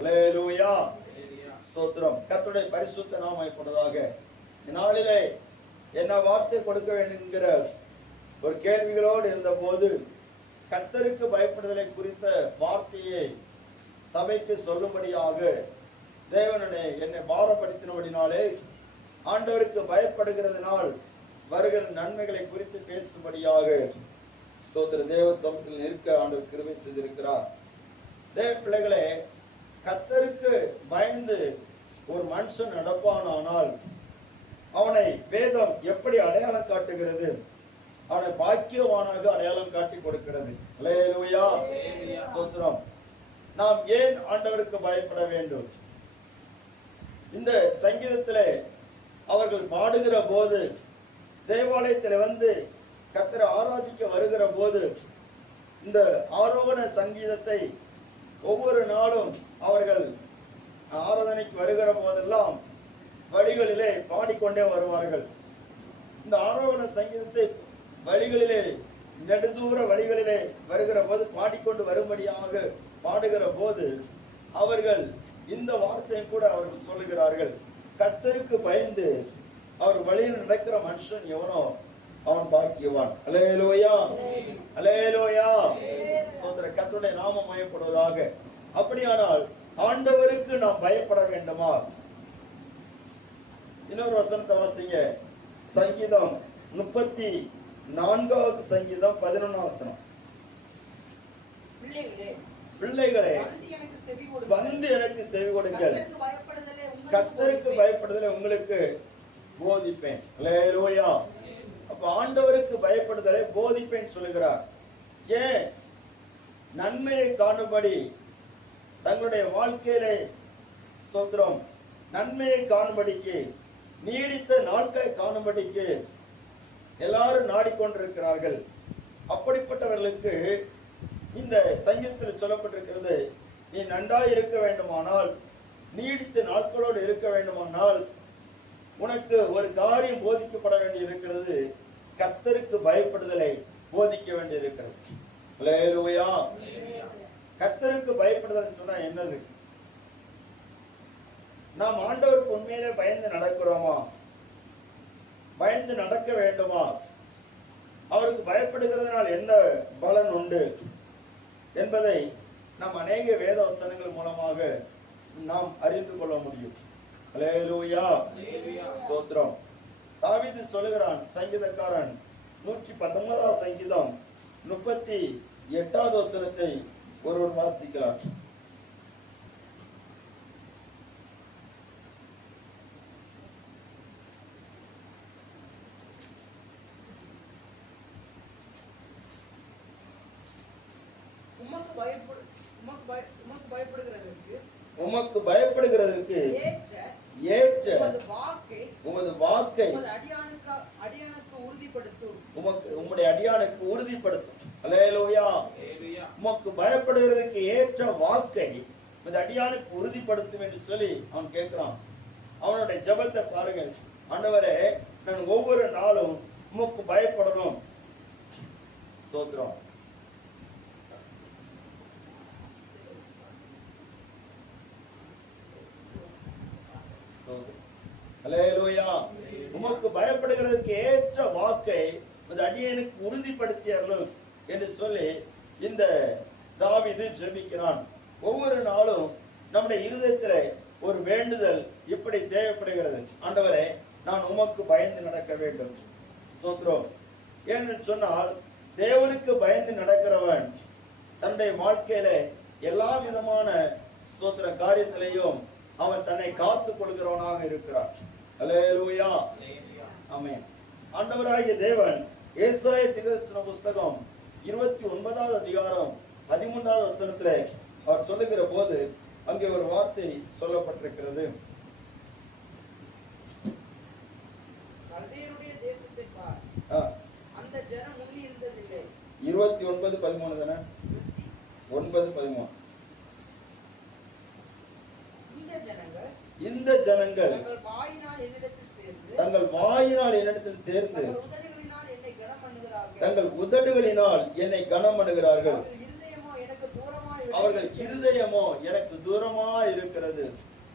அல்லேலூயா, ஸ்தோத்திரம். கர்த்தருடைய பரிசுத்த நாமம் மையப்படுவதாக. இந்நாளிலே என்ன வார்த்தை கொடுக்க வேண்டும் என்கிற ஒரு கேள்விகளோடு இருந்த போது கர்த்தருக்கு பயப்படுதலை குறித்த வார்த்தையை சபைக்கு சொல்லும்படியாக தேவனே என்னை பாரப்படுத்தினபடினாலே ஆண்டவருக்கு பயப்படுகிறதுனால் வருகிற நன்மைகளை குறித்து பேசும்படியாக ஸ்தோத்திர தேவ சமூகத்தில் இருக்க ஆண்டவர் கிருபை செய்திருக்கிறார். தேவ பிள்ளைகளே, கர்த்தருக்கு பயந்து ஒரு மனுஷன் நடப்பானால் அவனை வேதம் எப்படி அடையாளம் காட்டுகிறது? அவனை பாக்கியவானாக அடையாளம் காட்டி கொடுக்கிறது. அல்லேலூயா, ஸ்தோத்திரம். நாம் ஏன் ஆண்டவருக்கு பயப்பட வேண்டும்? இந்த சங்கீதத்திலே அவர்கள் பாடுகிற போது, தேவாலயத்தில் வந்து கர்த்தரை ஆராதிக்க வருகிற போது, இந்த ஆரோகண சங்கீதத்தை ஒவ்வொரு நாளும் அவர்கள் ஆராதனைக்கு வருகிற போதெல்லாம் வழிகளிலே பாடிக்கொண்டே வருவார்கள். இந்த ஆரோகண சங்கீதத்தை வழிகளிலே, நெடுதூர வழிகளிலே வருகிற போது பாடிக்கொண்டு வரும்படியாக பாடுகிற போது அவர்கள் இந்த வார்த்தையை கூட அவர்கள் சொல்லுகிறார்கள். கர்த்தருக்கு பயந்து அவர் வழியில் நடக்கிற மனுஷன் எவனோ அவன் பாக்கியவான். அல்லேலூயா, அல்லேலூயா, சோதர கர்த்தருடைய நாமம் மயப்படுவதாக. அப்படியானால் ஆண்டவருக்கு நாம் பயப்பட வேண்டுமா? இன்னொரு வசனத்தை வாசிங்க. சங்கீதம் 34வது சங்கீதம் 11வது வசனம். பிள்ளைகளே வந்து எனக்கு செவி கொடுங்கள், கர்த்தருக்கு பயப்படுதலை உங்களுக்கு போதிப்பேன். அல்லேலூயா. அப்ப ஆண்டவருக்கு பயப்படுதலை போதிப்பேன் சொல்லுகிறார். ஏன்? நன்மையை காணும்படி தங்களுடைய வாழ்க்கையிலே, ஸ்தோத்திரம், நன்மையை காணும்படிக்கு, நீடித்த நாட்களை காணும்படிக்கு எல்லாரும் நாடிக்கொண்டிருக்கிறார்கள். அப்படிப்பட்டவர்களுக்கு இந்த சங்கீதத்தில் சொல்லப்பட்டிருக்கிறது, நீ நன்றாய் இருக்க வேண்டுமானால், நீடித்த நாட்களோடு இருக்க வேண்டுமானால் உனக்கு ஒரு காரியம் போதிக்கப்பட வேண்டி இருக்கிறது. கர்த்தருக்கு பயப்படுதலை போதிக்க வேண்டி இருக்கிறது. அல்லேலூயா. கர்த்தருக்கு பயப்படுதல் சொன்னா என்னது? நாம் ஆண்டவருக்கு உண்மையிலே பயந்து நடக்கிறோமா? பயந்து நடக்க வேண்டுமா? அவருக்கு பயப்படுகிறதுனால் என்ன பலன் உண்டு என்பதை நாம் அநேக வேத வசனங்கள் மூலமாக நாம் அறிந்து கொள்ள முடியும். அல்லேலூயா, ஸ்தோத்திரம். தாவீது சொல்லுகிறான், சங்கீதக்காரன் 119வது சங்கீதம் 38வது வசனத்தை ஒருவர் வாசிக்கிறார். உமக்கு பயப்படுகிறதற்கு ஏற்ற உமது வாக்கை உம்முடைய அடியானுக்கு உறுதிப்படுத்தும். அல்லேலூயா. உமக்கு பயப்படுகிறதுக்கு ஏற்ற வாக்கை உமது அடியானுக்கு உறுதிப்படுத்தும் என்று சொல்லி அவன் கேட்கிறான். அவனுடைய ஜெபத்தை பாருங்கள். ஆண்டவரே, நான் ஒவ்வொரு நாளும் உமக்கு பயப்படணும். ஸ்தோத்திரம். அல்லேலூயா. உமக்கு பயப்படுகிறதுக்கு ஏற்ற வாக்கை அந்த அடியனுக்கு உறுதிப்படுத்தியர்கள் என்று சொல்லி இந்த தாவீது ஜெபிக்கிறான். ஒவ்வொரு நாளும் நம்முடைய இருதயத்தில் ஒரு வேண்டுதல் இப்படி தேவைப்படுகிறது. ஆண்டவரே, நான் உமக்கு பயந்து நடக்க வேண்டும். ஸ்தோத்திரம். ஏன்னு சொன்னால், தேவனுக்கு பயந்து நடக்கிறவன் தன்னுடைய வாழ்க்கையில எல்லா விதமான ஸ்தோத்திர காரியத்திலையும் அவன் தன்னை காத்துக் கொள்கிறவனாக இருக்கிறான். அல்லேலூயா, ஆமென். ஆண்டவராகிய தேவன் ஏசாயா தீர்க்கதரிசன புஸ்தகம் 29வது அதிகாரம் 13வது வசனத்திலே அவர் சொல்லுகிற போது அங்கே ஒரு வார்த்தை சொல்லப்பட்டிருக்கிறது. கல்தேயருடைய தேசத்தை பார், அந்த ஜனம் முன்னி இருந்ததில்லை. 29:13 தானே? 9:13. இந்த ஜனங்கள் தங்கள் வாயினால் என்னிடத்தில் சேர்ந்து தங்கள் உதடுகளினால் என்னை கனம் பண்ணுகிறார்கள். அவர்கள் இருதயமோ எனக்கு தூரமா இருக்கிறது.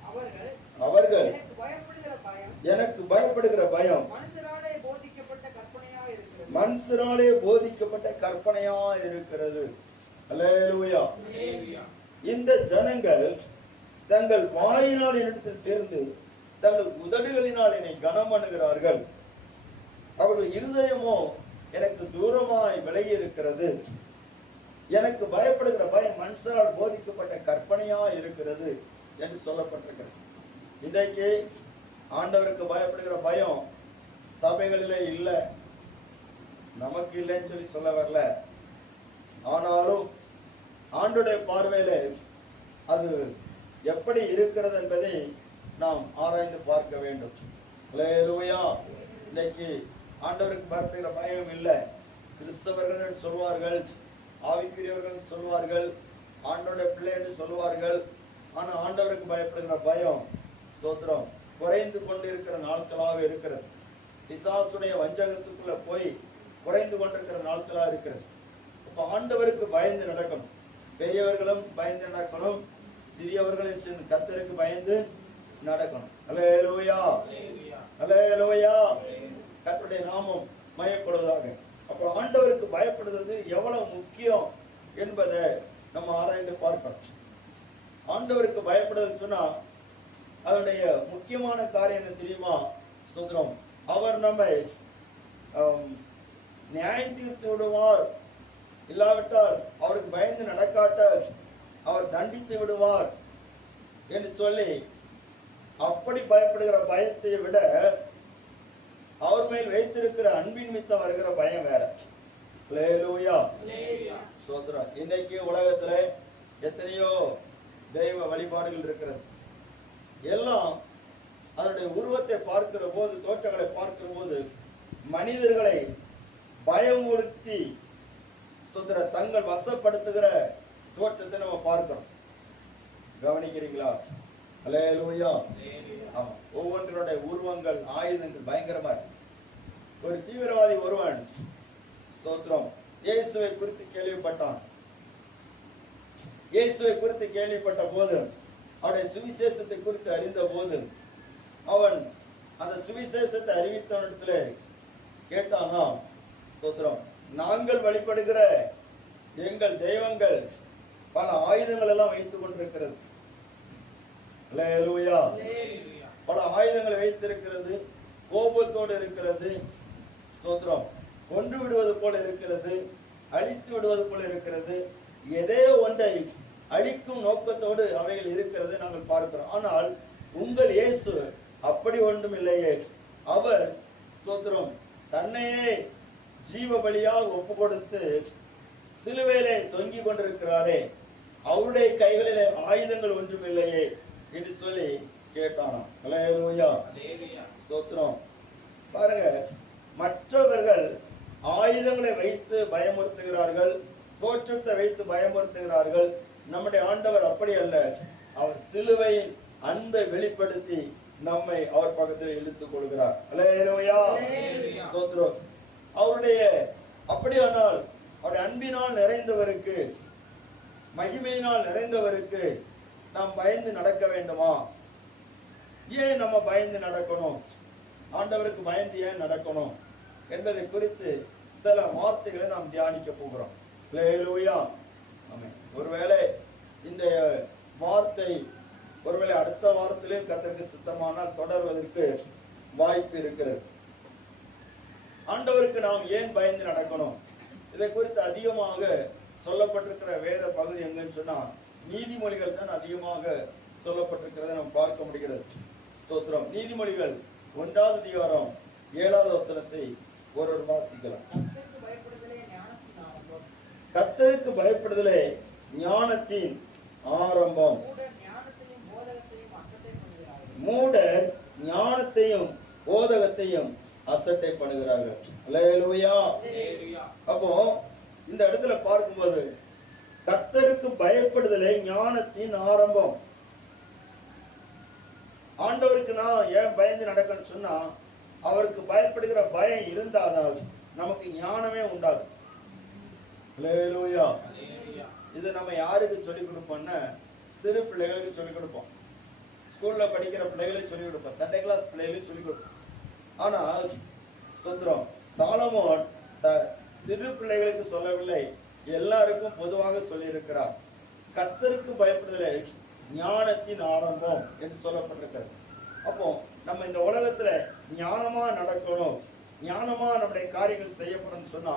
அவர்கள் அவர்கள் எனக்கு பயப்படுகிற பயம் எனக்கு பயப்படுகிற பயம் மனுஷராலே போதிக்கப்பட்ட கற்பனையா இருக்கிறது. மனுஷராலே போதிக்கப்பட்ட கற்பனையா இருக்கிறது. அல்லேலூயா. இந்த ஜனங்கள் தங்கள் வாயினால் என்னிடத்தில் சேர்ந்து தங்கள் உதடுகளினால் என்னை கனம் பண்ணுகிறார்கள். அவர்கள் இருதயமோ எனக்கு தூரமாய் விலகி இருக்கிறது. எனக்கு பயப்படுகிற பயம் மனுஷரால் போதிக்கப்பட்ட கற்பனையா இருக்கிறது என்று சொல்லப்பட்டிருக்கிறது. இன்றைக்கு ஆண்டவருக்கு பயப்படுகிற பயம் சபைகளிலே இல்லை, நமக்கு இல்லைன்னு சொல்லி சொல்ல வரல. ஆனாலும் ஆண்டவருடைய பார்வையில அது எப்படி இருக்கிறது என்பதை நாம் ஆராய்ந்து பார்க்க வேண்டும். அல்லேலூயா. இன்னைக்கு ஆண்டவருக்கு பயப்படுகிற பயம் இல்லை. கிறிஸ்தவர்கள் சொல்வார்கள், ஆவிக்குரியவர்கள் சொல்வார்கள், ஆண்டவருடைய பிள்ளை என்று சொல்வார்கள். ஆனா ஆண்டவருக்கு பயப்படுகிற பயம் ஸ்தோத்திரம் குறைந்து கொண்டு இருக்கிற நாட்களாக இருக்கிறது. பிசாசுடைய வஞ்சகத்துக்குள்ள போய் குறைந்து கொண்டிருக்கிற நாட்களாக இருக்கிறது. அப்ப ஆண்டவருக்கு பயந்து நடக்கணும். பெரியவர்களும் பயந்து நடக்கணும், சிறியவர்களும் கர்த்தருக்கு பயந்து நடக்கணும். அல்லேலூயா, அல்லேலூயா. கர்த்தருடைய நாமம் மயப்படுவதாக. அப்ப ஆண்டவருக்கு பயப்படுவது எவ்வளவு முக்கியம் என்பதை நம்ம ஆராய்ந்து பார்க்கணும். ஆண்டவருக்கு பயப்படுதுன்னு சொன்னா அதனுடைய முக்கியமான காரியம் என்ன தெரியுமா? சுதந்திரம். அவர் நம்மை நியாயம் தீர்த்து விடுவார், இல்லாவிட்டால் அவருக்கு பயந்து நடக்காட்ட அவர் தண்டித்து விடுவார் என்று சொல்லி அப்படி பயப்படுகிற பயத்தை விட அவர் மேல் வைத்திருக்கிற அன்பின் மித்தம் வருகிற பயம் வேற. அல்லேலூயா. சோத்ரா. இன்னைக்கு உலகத்துல எத்தனையோ தெய்வ வழிபாடுகள் இருக்கிறது. எல்லாம் அதனுடைய உருவத்தை பார்க்கிற போது, தோற்றங்களை பார்க்கிற போது மனிதர்களை பயமுறுத்தி தங்கள் வசப்படுத்துகிற தோற்றத்தை நம்ம பார்க்கிறோம். கவனிக்கிறீங்களா? அல்லேலூயா. ஆமா. ஒவ்வொன்றுடைய உருவங்கள், ஆயுதங்கள் பயங்கரமா இருக்கு. ஒரு தீவிரவாதி ஒருவன் ஸ்தோத்திரம் இயேசுவை குறித்து கேள்விப்பட்டான். இயேசுவை குறித்து கேள்விப்பட்ட போது, அவருடைய சுவிசேஷத்தை குறித்து அறிந்த போது, அவன் அந்த சுவிசேஷத்தை அறிவித்தவனிடத்துல கேட்டானா, ஸ்தோத்திரம், நாங்கள் வழிபடுகிற எங்கள் தெய்வங்கள் பல ஆயுதங்கள் எல்லாம் வைத்துக் கொண்டிருக்கிறது. அல்லேலூயா. பல ஆயுதங்களை வைத்திருக்கிறது, கோபத்தோடு இருக்கிறது, ஸ்தோத்திரம், கொன்று விடுவது போல இருக்கிறது, அழித்து விடுவது போல இருக்கிறது. எதே ஒன்றை அழிக்கும் நோக்கத்தோடு அவைகள் இருக்கிறது நாங்கள் பார்க்கிறோம். ஆனால் உங்கள் இயேசு அப்படி ஒன்றும் இல்லையே. அவர் ஸ்தோத்திரம் தன்னையே ஜீவ பலியாக ஒப்பு கொடுத்து சிலுவையிலே தொங்கிக் கொண்டிருக்கிறாரே, அவருடைய கைகளிலே ஆயுதங்கள் ஒன்றும் இல்லையே என்று சொல்லி கேட்டானாம். அல்லேலூயா. ஸ்தோத்திரம். பாருங்க, மற்றவர்கள் ஆயுதங்களை வைத்து பயமுறுத்துகிறார்கள், தோற்றத்தை வைத்து பயமுறுத்துகிறார்கள். நம்முடைய ஆண்டவர் அப்படி அல்ல. அவர் சிலுவையின் அன்பை வெளிப்படுத்தி நம்மை அவர் பக்கத்தில் இழுத்துக் கொள்கிறார். அல்லேலூயா. ஸ்தோத்திரம். அவருடைய அப்படியானால் அவருடைய அன்பினால் நிறைந்தவருக்கு, மகிமையினால் நிறைந்தவருக்கு நாம் பயந்து நடக்க வேண்டுமா? ஏன் நம்ம பயந்து நடக்கணும்? ஆண்டவருக்கு பயந்து ஏன் நடக்கணும் என்பதை குறித்து சில வார்த்தைகளை நாம் தியானிக்க போகிறோம். அல்லேலூயா. ஆமென். ஒருவேளை இந்த வார்த்தை ஒருவேளை அடுத்த வாரத்திலும் கர்த்தருக்கு சித்தமானால் தொடர்வதற்கு வாய்ப்பு இருக்கிறது. ஆண்டவருக்கு நாம் ஏன் பயந்து நடக்கணும்? இதை குறித்து அதிகமாக சொல்லப்பட்டிருக்கிற வேத பகுதி எங்கன்னு சொன்னா நீதிமொழிகள் தான் அதிகமாக சொல்லப்பட்டிருக்கிறதை நாம் பார்க்க முடிகிறது. ஸ்தோத்திரம். நீதிமொழிகள் 1வது அதிகாரம் 7வது வசனத்தை ஒருவர் வாசிக்கலாம். கர்த்தருக்கு பயப்படுதலே ஞானத்தின் ஆரம்பம். மூடர் ஞானத்தையும் போதகத்தையும் அசட்டை பண்ணுகிறார்கள். அல்லேலூயா. அப்போ இந்த இடத்துல பார்க்கும்போது கர்த்தருக்கு பயப்படுதலே ஞானத்தின் ஆரம்பம். ஆண்டவருக்கு நான் ஏன் பயந்து நடக்கணும்னு சொன்னா, அவருக்கு பயப்படுகிற பயம் இருந்தாதான் நமக்கு ஞானமே உண்டாகும். அல்லேலூயா. இது நம்ம யாருக்கு சொல்லிக் கொடுப்போம்னா சிறு பிள்ளைகளுக்கு சொல்லிக் கொடுப்போம், ஸ்கூல்ல படிக்கிற பிள்ளைகளுக்கு சொல்லிக் கொடுப்போம், சண்டே கிளாஸ் பிள்ளைகளுக்கு சொல்லிக் கொடுப்போம். ஆனா ஸ்தோத்திரம், சாலமோன் சிறு பிள்ளைகளுக்கு சொல்லவில்லை, எல்லாருக்கும் பொதுவாக சொல்லி இருக்கிறார். கர்த்தருக்கு பயப்படுதலே ஞானத்தின் ஆரம்பம் என்று சொல்லப்பட்டிருக்கிறது. அப்போ நம்ம இந்த உலகத்துல ஞானமா நடக்கணும், ஞானமா நம்முடைய காரியங்கள் செய்யப்படும் சொன்னா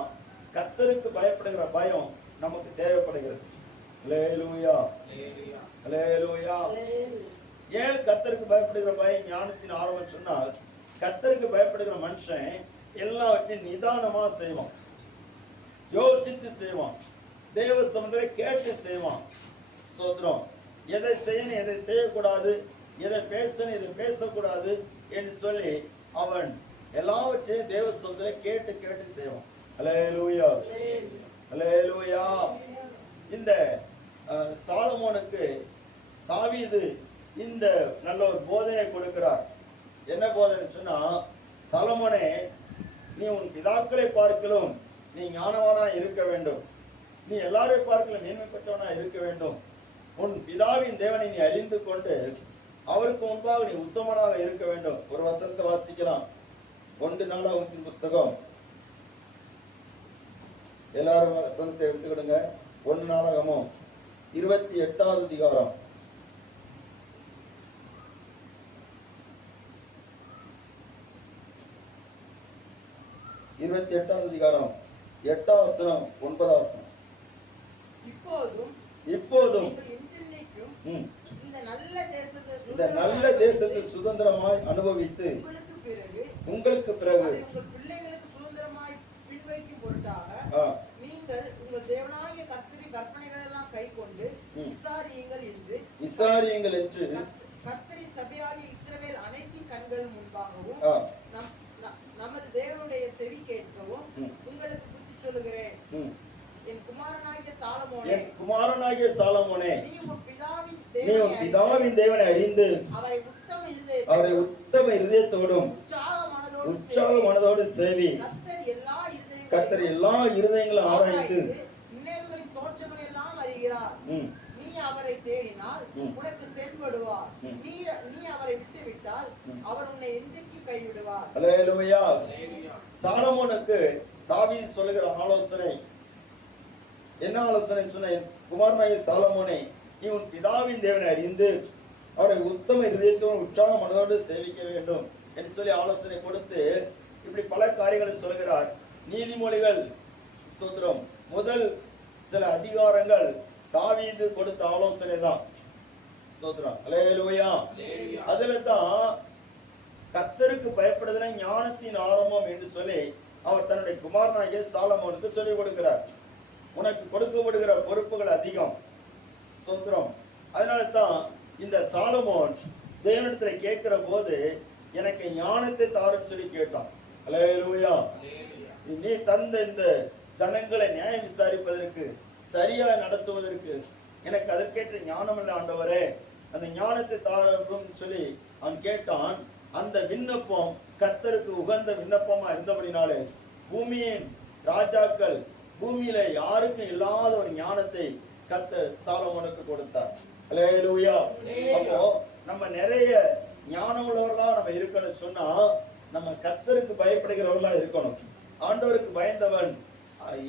கர்த்தருக்கு பயப்படுகிற பயம் நமக்கு தேவைப்படுகிறது. அல்லேலூயா, அல்லேலூயா. ஏன் கர்த்தருக்கு பயப்படுகிற பயம் ஞானத்தின் ஆரம்பம் சொன்னா, கர்த்தருக்கு பயப்படுகிற மனுஷன் எல்லாவற்றையும் நிதானமா செய்வான், யோசித்து செய்வான், தேவ சமூகத்தை கேட்டு செய்வான். ஸ்தோத்திரம். எதை செய்யணும் எதை செய்யக்கூடாது, எதை பேசணும் எதை பேசக்கூடாது என்று சொல்லி அவன் எல்லாவற்றையும் தேவ சமூகத்தை கேட்டு கேட்டு செய்வான். அல்லேலூயா, அல்லேலூயா. இந்த சாலமோனுக்கு தாவீது இந்த நல்ல ஒரு போதனை கொடுக்கிறார். என்ன போதனை சொன்னா, சாலமோனே, நீ உன் பிதாக்களை பார்க்கலும் நீ ஞானவானா இருக்க வேண்டும், நீ எல்லாரையும் பார்க்கலும் மேன்மை பெற்றவனா இருக்க வேண்டும், உன் பிதாவின் தேவனை நீ அறிந்து கொண்டு அவருக்கு முன்பாக நீ உத்தமனாக இருக்க வேண்டும். ஒரு வசனத்தை வாசிக்கலாம். 1 நாளாகமத்தின் புஸ்தகம், எல்லாரும் வசனத்தை எடுத்துக்கிடுங்க. 1 நாளாகமம் 28வது அதிகாரம். 28வது அதிகாரம் 8வது வசனம் 9வது வசனம். இப்போதும் இந்த நல்ல தேசத்தை சுதந்திரமாய் அனுபவித்து உங்களுக்கு பிறகு நீங்கள் உங்கள் தேவனாகிய கர்த்தரின் கற்பனைகள் எல்லாம் கைக்கொண்டு விசாரியுங்கள் என்று கர்த்தரின் சபையாகிய இஸ்ரவேல் அனைத்தின் கண்கள் முன்பாகவும் நமது தேவனுடைய செவி கேட்கவும் உங்களுக்கு புத்தி சொல்லுகிறேன். என் குமாரனாகிய சாலமோனே, நீ உன் பிதாவின் தேவனை அறிந்து அவரை உத்தம இருதயத்தோடும் உற்சாக மனதோடு சேவி. கர்த்தர் எல்லா இருதயங்களும் ஆராய்ந்து தோற்றங்களை எல்லாம் அறிகிறார். நீ அவரை தேடினால் உனக்கு தென்படுவார், நீ அவரை விட்டு விட்டால் அவர் உன்னை என்றைக்கு கைவிடுவார். அல்லேலூயா. சாலமோனுக்கு தாவீது சொல்லுகிற ஆலோசனை என்ன ஆலோசனை சொன்ன, குமாரனாகிய சாலமோனே, நீ உன் பிதாவின் தேவனை அறிந்து அவரை உத்தம இருதயத்தோடு உற்சாக மனதோடு சேவிக்க வேண்டும் என்று சொல்லி ஆலோசனை கொடுத்து இப்படி பல காரியங்களை சொல்கிறார். நீதிமொழிகள் ஸ்தோத்திரம் முதல் சில அதிகாரங்கள் தாவீது கொடுத்த ஆலோசனை தான். ஸ்தோத்திரம், அல்லேலூயா. அதுல தான் கர்த்தருக்கு பயப்படுதலே ஞானத்தின் ஆரம்பம் என்று சொல்லி அவர் தன்னுடைய குமாரனாகிய சாலமோனுக்கு சொல்லிக் கொடுக்கிறார். உனக்கு கொடுக்கப்படுகிற பொறுப்புகள் அதிகம். ஸ்தோத்திரம். அதனால தான் இந்த சாலமோன் தேவனிடத்துல கேட்கிற போது எனக்கு ஞானத்தை தாரும் சொல்லி கேட்டான். அல்லேலூயா. நீ தந்த இந்த ஜனங்களை நியாயம் விசாரிப்பதற்கு சரியா நடத்துவதற்கு எனக்கு அதற்கேற்ற ஞானம் இல்லை ஆண்டவரே, அந்த ஞானத்தை தாரும் சொல்லி அவன் கேட்டான். அந்த விண்ணப்பம் கர்த்தருக்கு உகந்த விண்ணப்பமா இருந்தபடினாலே பூமியின் ராஜாக்கள் பூமியில யாருக்கும் இல்லாத ஒரு ஞானத்தை கர்த்தர் சாலமோனுக்கு கொடுத்தார். அல்லேலூயா. அப்போ நம்ம நிறைய ஞானம் உள்ளவர்களா நம்ம இருக்கணும் சொன்னா நம்ம கர்த்தருக்கு பயப்படுகிறவர்களா இருக்கணும். ஆண்டவருக்கு பயந்தவன்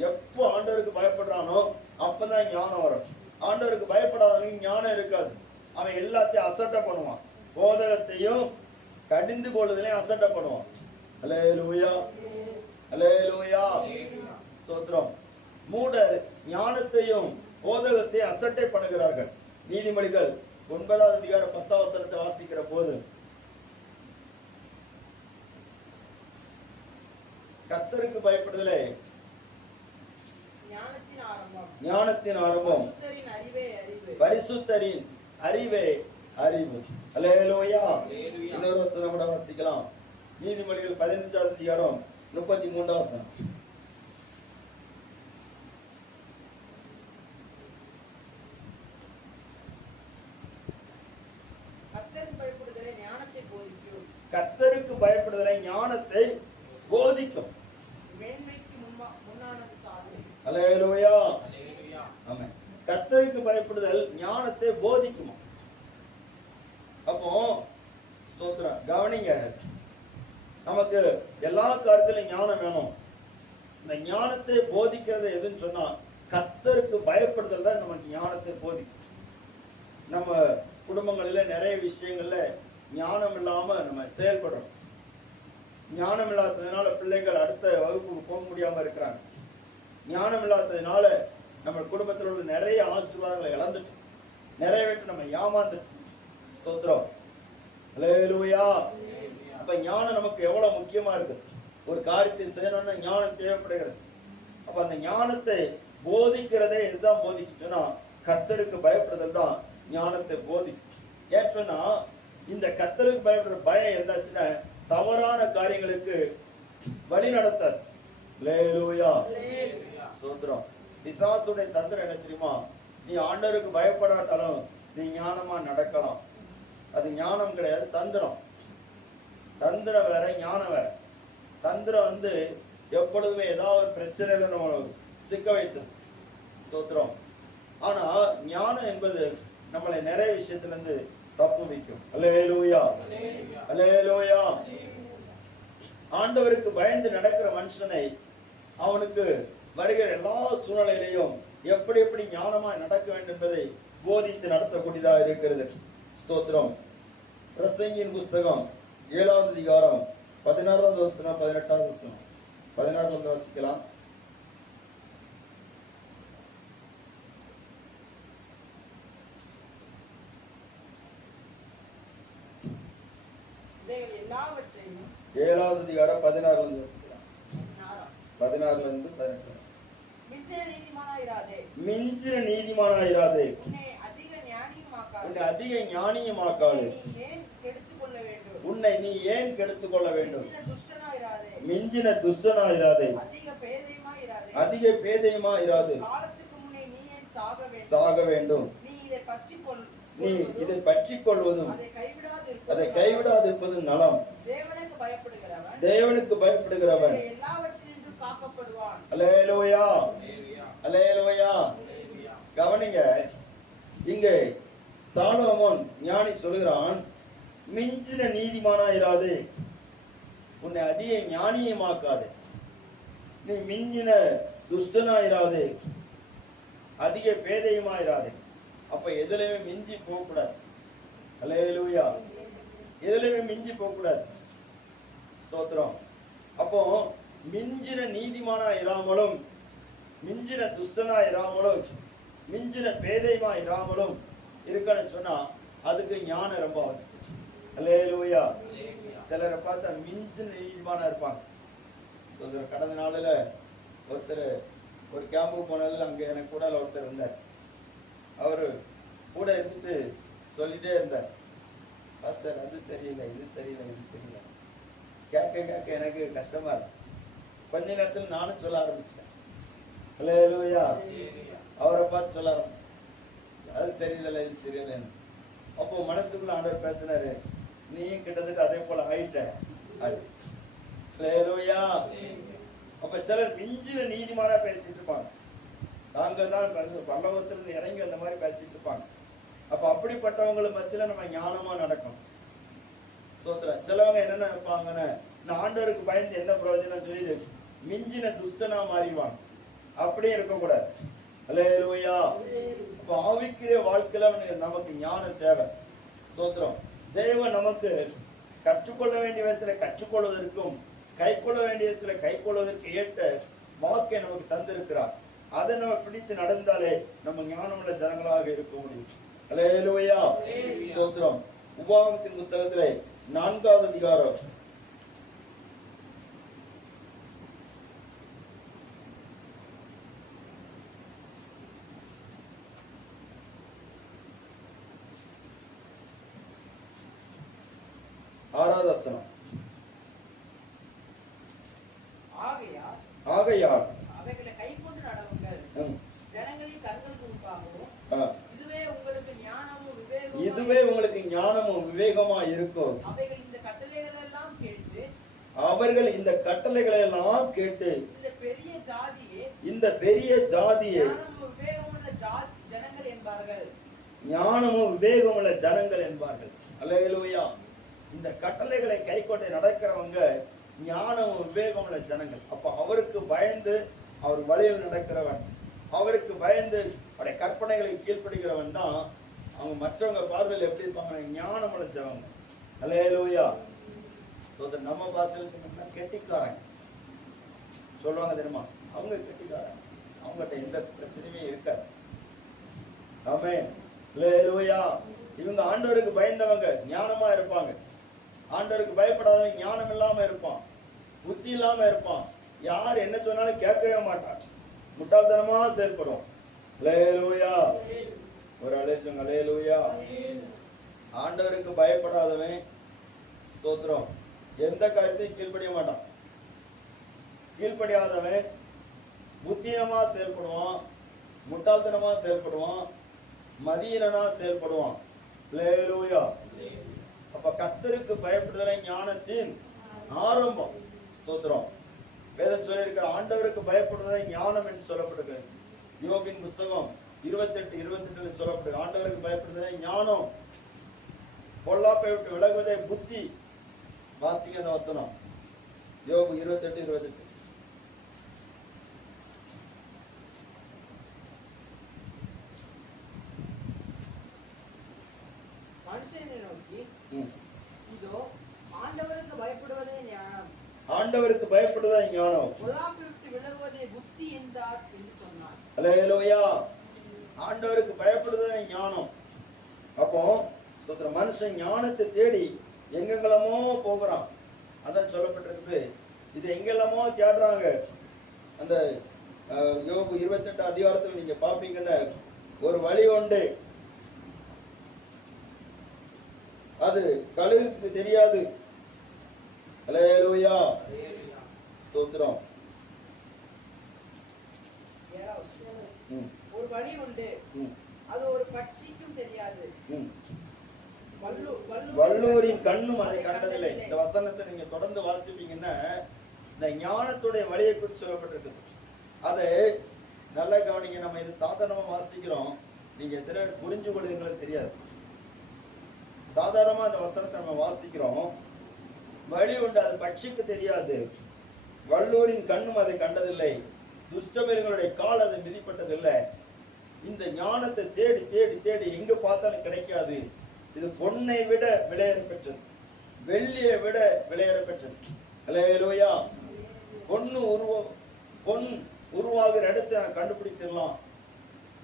எப்போ ஆண்டவருக்கு பயப்படுறானோ அப்பதான் ஞானம் வரும். ஆண்டவருக்கு பயப்படாதவனுக்கு ஞானம் இருக்காது. அவன் எல்லாத்தையும் அசட்டை பண்ணுவான், போதகத்தையும் கடிந்து கொள்ளுதலையும் அசட்டை பண்ணுவான். அல்லேலூயா, அல்லேலூயா. ஸ்தோத்திரம். மூடர் ஞானத்தையும் போதகத்தையும் அசட்டை பண்ணுகிறார்கள். நீதிமொழிகள் 9வது அதிகாரம் 10வது வசனத்தை வாசிக்கிற போது கர்த்தருக்கு பயப்படுதலே ஞானத்தின் ஆரம்பம், பரிசுத்தரின் அறிவே அறிவு. அல்லேலூயா. இன்னொரு வசனம் கூட வாசிக்கலாம். நீதிமொழிகள் 15வது அதிகாரம் 33வது வசனம். கர்த்தருக்கு பயப்படுதலை ஞானத்தை போதிக்கும். அல்லேலூயா. ஆமென். கர்த்தருக்கு பயப்படுதல் ஞானத்தை போதிக்குமா? அப்போ ஸ்தோத்திரம், கவனிங்க, நமக்கு எல்லா காரியத்திலும் ஞானம் வேணும். இந்த ஞானத்தை போதிக்கிறது எதுன்னு சொன்னா கர்த்தருக்கு பயப்படுதல் தான் நமக்கு ஞானத்தை போதிக்கும். நம்ம குடும்பங்களில நிறைய விஷயங்கள்ல ஞானம் இல்லாம நம்ம செயல்படுறோம். ஞானம் இல்லாததுனால பிள்ளைகள் அடுத்த வகுப்புக்கு போக முடியாம இருக்கிறாங்க. ஞானம் இல்லாததுனால நம்ம குடும்பத்தில் உள்ள நிறைய ஆசீர்வாதங்களை இழந்துட்டோம். நிறைய பேருக்கு நம்ம ஏமாந்துட்டோம். ஸ்தோத்திரம், அல்லேலூயா. அப்ப ஞானம் நமக்கு எவ்வளவு முக்கியமா இருக்குது. ஒரு காரியத்தை செய்யணும்னா ஞானம் தேவைப்படுகிறது. அப்ப அந்த ஞானத்தை போதிக்கிறதே இதுதான் போதிக்குன்னா கர்த்தருக்கு பயப்படுதல் தான் ஞானத்தை போதிக்கும். ஏன் சொன்னா இந்த கர்த்தருக்கு பயப்படுற பயம் எந்தாச்சுன்னா தவறான காரியங்களுக்கு வழி நடத்தாது. அல்லேலூயா, ஸ்தோத்திரம். பிசாசுடைய தந்திரம் என்ன தெரியுமா? நீ ஆண்டவருக்கு பயப்படாட்டாலும் நீ ஞானமா நடக்கலாம். அது ஞானம் கிடையாது, தந்திரம். தந்திரம் வேற, ஞானம் வேற. தந்திரம் எப்பொழுதுமே ஏதாவது ஒரு பிரச்சனையில நம்ம சிக்க வைத்து ஸ்தோத்திரம். ஆனா ஞானம் என்பது நம்மளை நிறைய விஷயத்துல இருந்து தப்பு வைக்கும். அல்லேலூயா, அல்லேலூயா. ஆண்டவருக்கு பயந்து நடக்கிற மனுஷனை அவனுக்கு வருகிற எல்லா சூழ்நிலையிலையும் எப்படி எப்படி ஞானமா நடக்க வேண்டும் என்பதை போதித்து நடத்தக்கூடியதாக இருக்கிறது. ஸ்தோத்திரம். பிரசங்கியின் புஸ்தகம் 7வது அதிகாரம் 16வது வசனம் 18வது வசனம். 16வது வாசிக்கலாம். எல்லாவற்றையும் 7வது அதிகாரம் 16ல இருந்து வாசிக்கலாம். 16ல இருந்து 18. மிஞ்சின நீதிமானாயிராதே. மிஞ்சின நீதிமானாயிராதே. உன்னை அதிக ஞானியமாக்காதே. உன்னை அதிக ஞானியமாக்காதே. நீ ஏன் கெடுத்துக்கொள்ள வேண்டும்? உன்னை நீ ஏன் கெடுத்துக்கொள்ள வேண்டும்? மிஞ்சின துஷ்டனாயிராதே. மிஞ்சின துஷ்டனாயிராதே. அதிக பேதையுமாயிராதே. அதிக பேதையுமாயிராதே. காலத்துக்கு முன்னே நீ ஏன் சாக வேண்டும்? சாக வேண்டும். நீ இதை பற்றிக்கொள். நீ இதை பற்றிக் கொள்வதும் அதை கைவிடாதிருப்பதும் நலம். தேவனுக்கு பயப்படுகிறவன் தேவனுக்கு பயப்படுகிறவன் எல்லாவற்றிலிருந்து காக்கப்படுவான். அல்லேலூயா, அல்லேலூயா. கவனிங்க, இங்கே சாலோமோன் ஞானி சொல்கிறான், மிஞ்சின நீதிமானாயிராதே, உன்னை அதிக ஞானியமாக்காதே, நீ மிஞ்சின துஷ்டனாயிராதே, அதிக பேதையுமாயிராதே. அப்ப எதுலையுமே மிஞ்சி போக கூடாது. அல்லேலூயா, எதுலையுமே மிஞ்சி போக கூடாது. ஸ்தோத்திரம். அப்போ மிஞ்சின நீதிமானா இராமலும், மிஞ்சின துஷ்டனா இராமலும், மிஞ்சின பேதைமா இராமலும் இருக்கணும்னு சொன்னா அதுக்கு ஞானம் ரொம்ப அவசியம். அல்லேலூயா. சிலரை பார்த்தா மிஞ்சின நீதிமானா இருப்பாங்க. சொல்ற கடந்த நாளில் ஒருத்தர் ஒரு கேம்புக்கு போனதில் அங்கே எனக்கு கூட ஒருத்தர் இருந்தார். அவரு கூட இருந்துட்டு சொல்லிட்டே இருந்தார், பாஸ்டர் அது சரியில்லை, இது சரியில்லை, இது சரியில்லை. கேட்க கேட்க எனக்கு கஷ்டமா இருக்கு. கொஞ்ச நேரத்தில் நானும் சொல்ல ஆரம்பிச்சிட்டேன். அல்லேலூயா. அவரை பார்த்து சொல்ல ஆரம்பிச்சேன், அது சரியில்லை, இது சரியில்லை. அப்போ மனசுக்குள்ள ஆண்டவர் பேசினாரு, நீ கிட்டத்தட்ட அதே போல ஆயிட்ட. அல்லேலூயா. அப்ப சிலர் மிஞ்சின நீதிமானா பேசிட்டு இருப்பாங்க. நாங்க தான் பல்லவத்திலிருந்து இறங்கி அந்த மாதிரி பேசிட்டு இருப்பாங்க. அப்ப அப்படிப்பட்டவங்களை மத்தியில நம்ம ஞானமா நடக்கும். சோத்திரம். சிலவங்க என்னென்ன இருப்பாங்கன்னு, நான் ஆண்டவருக்கு பயந்து என்ன பிரயோஜனம் சொல்லி மிஞ்சின துஷ்டனா மாறிவாங்க. அப்படியே இருக்கக்கூடாது. அல்லேலூயா. அப்ப ஆவிக்குரிய வாழ்க்கையில நமக்கு ஞானம் தேவை. ஸ்தோத்திரம். தேவன் நமக்கு கற்றுக்கொள்ள வேண்டிய விதத்துல கற்றுக்கொள்வதற்கும் கை கொள்ள வேண்டிய விதத்துல கை கொள்வதற்கு ஏற்ற வாக்கை நமக்கு தந்திருக்கிறார். அதை நம்ம பிடித்து நடந்தாலே நம்ம ஞானமுள்ள ஜனங்களாக இருக்க முடியும். அல்லேலூயா. ஸ்தோத்திரம். உபாகமத்தின் புஸ்தகத்திலே 4வது அதிகாரம் 6வது வசனம். ஆகையால் அவைகளை கைக்கொண்டு நடவுங்கள். ஜனங்களின் கண்களுக்கு முன்பாகவும் இதுவே உங்களுக்கு ஞானமும் விவேகமா இருக்கும். அவர்கள் இந்த கட்டளைகளை எல்லாம் கேட்டு இந்த பெரிய ஜாதியே என்பார்கள். ஞானமும் விவேகமுள்ள ஜனங்கள் என்பார்கள். அல்லேலூயா. இந்த கட்டளைகளை கைக்கொண்டு நடக்கிறவங்க ஞானமும் விவேகமுள்ள ஜனங்கள். அப்ப அவருக்கு பயந்து அவர் வழியில் நடக்கிறவன், அவருக்கு பயந்து அவருடைய கற்பனைகளை கீழ்ப்படுகிறவன் தான் அவங்க மற்றவங்க பார்வையில் எப்படி இருப்பாங்க? ஞானம் உழைச்சவங்க. அல்லேலூயா. நம்ம பாஷையில கெட்டிக்காரன் சொல்லுவாங்க தெரியுமா? அவங்க கெட்டிக்காரன், அவங்ககிட்ட எந்த பிரச்சனையுமே இருக்காது. ஆமென். அல்லேலூயா. இவங்க ஆண்டவருக்கு பயந்தவங்க ஞானமா இருப்பாங்க. ஆண்டவருக்கு பயப்படாதவன் ஞானம் இல்லாம இருப்பான், புத்தி இல்லாம இருப்பான். யார் என்ன சொன்னாலும் கேட்கவே மாட்டான், முட்டாள்தனமா செயல்படும். அல்லேலூயா. ஒரு அழைச்சுங்க. அல்லேலூயா. ஆண்டவருக்கு பயப்படாதவன் ஸ்தோத்திரம் எந்த காரியத்தையும் கீழ்ப்படிய மாட்டான். கீழ்ப்படியாதவன் புத்தியமா செயல்படுவான், முட்டாள்தனமா செயல்படுவான், மதியனா செயல்படுவான். அல்லேலூயா. அப்ப கர்த்தருக்கு பயப்படுதலை ஞானத்தின் ஆரம்பம். ஸ்தோத்திரம். வேதம் சொல்லியிருக்கிற ஆண்டவருக்கு பயப்படுவதை ஞானம் என்று சொல்லப்பட்டிருக்கு. யோபின் புஸ்தகம் 28:28 சொல்லப்பட்டிருக்கு. ஆண்டவருக்கு பயப்படுவதை ஞானம், பொல்லாப்பை விட்டு விலகுவதை புத்தி. வாசிங்க அந்த வசனம். யோபு 28:28. மனுஷனை நோக்கி, இதோ ஆண்டவருக்கு பயப்படுவதே ஞானம், ஆண்டவருக்கு பயப்படுவதே ஞானம், பொல்லாப்பை விட்டு விலகுவதே புத்தி என்றார் என்று சொன்னார். அல்லேலூயா. ஆண்டவருக்கு பயப்படுவதே ஞானம். அப்போ சுத்திர மனுஷன் ஞானத்தை தேடி எங்கெங்கெல்லாமோ போகிறான். அதான் சொல்லப்பட்டிருக்குது. இது எங்கெல்லாமோ தேடுறாங்க. அந்த யோபு 28 அதிகாரத்தில் நீங்க பாப்பீங்கன்னா ஒரு வழி உண்டு, அது கழுகுக்கு தெரியாது. அல்லேலூயா. ஸ்தோத்திரம். ஒரு வழி உண்டு, அது ஒரு பட்சிக்கும் தெரியாது. வல்லூரின் கண்ணும் அதை கண்டதில்லை. இந்த வசனத்தை நீங்க தொடர்ந்து வாசிப்பீங்கன்னா இந்த ஞானத்துடைய வழியை குறித்து சொல்லப்பட்டிருக்குது. அதை நல்லா கவனிங்க. நம்ம இது சாதாரணமா வாசிக்கிறோம், நீங்க எத்தனை பேர் புரிஞ்சு கொள்ளுங்களுக்கு தெரியாது. சாதாரணமா அந்த வசனத்தை நம்ம வாசிக்கிறோம். வழி உண்டு, அது பட்சிக்கு தெரியாது. வல்லூரின் கண்ணும் அதை கண்டதில்லை, துஷ்டமிருங்களுடைய கால் அதை மிதிப்பட்டதில்லை. இந்த ஞானத்தை தேடி தேடி தேடி எங்க பார்த்தாலும் கிடைக்காது. இது பொன்னை விட விலையேற பெற்றது, வெள்ளியை விட விலையேற பெற்றது. அல்லேலூயா. பொன் உருவாகிற இடத்தை நான் கண்டுபிடிச்சிடலாம்,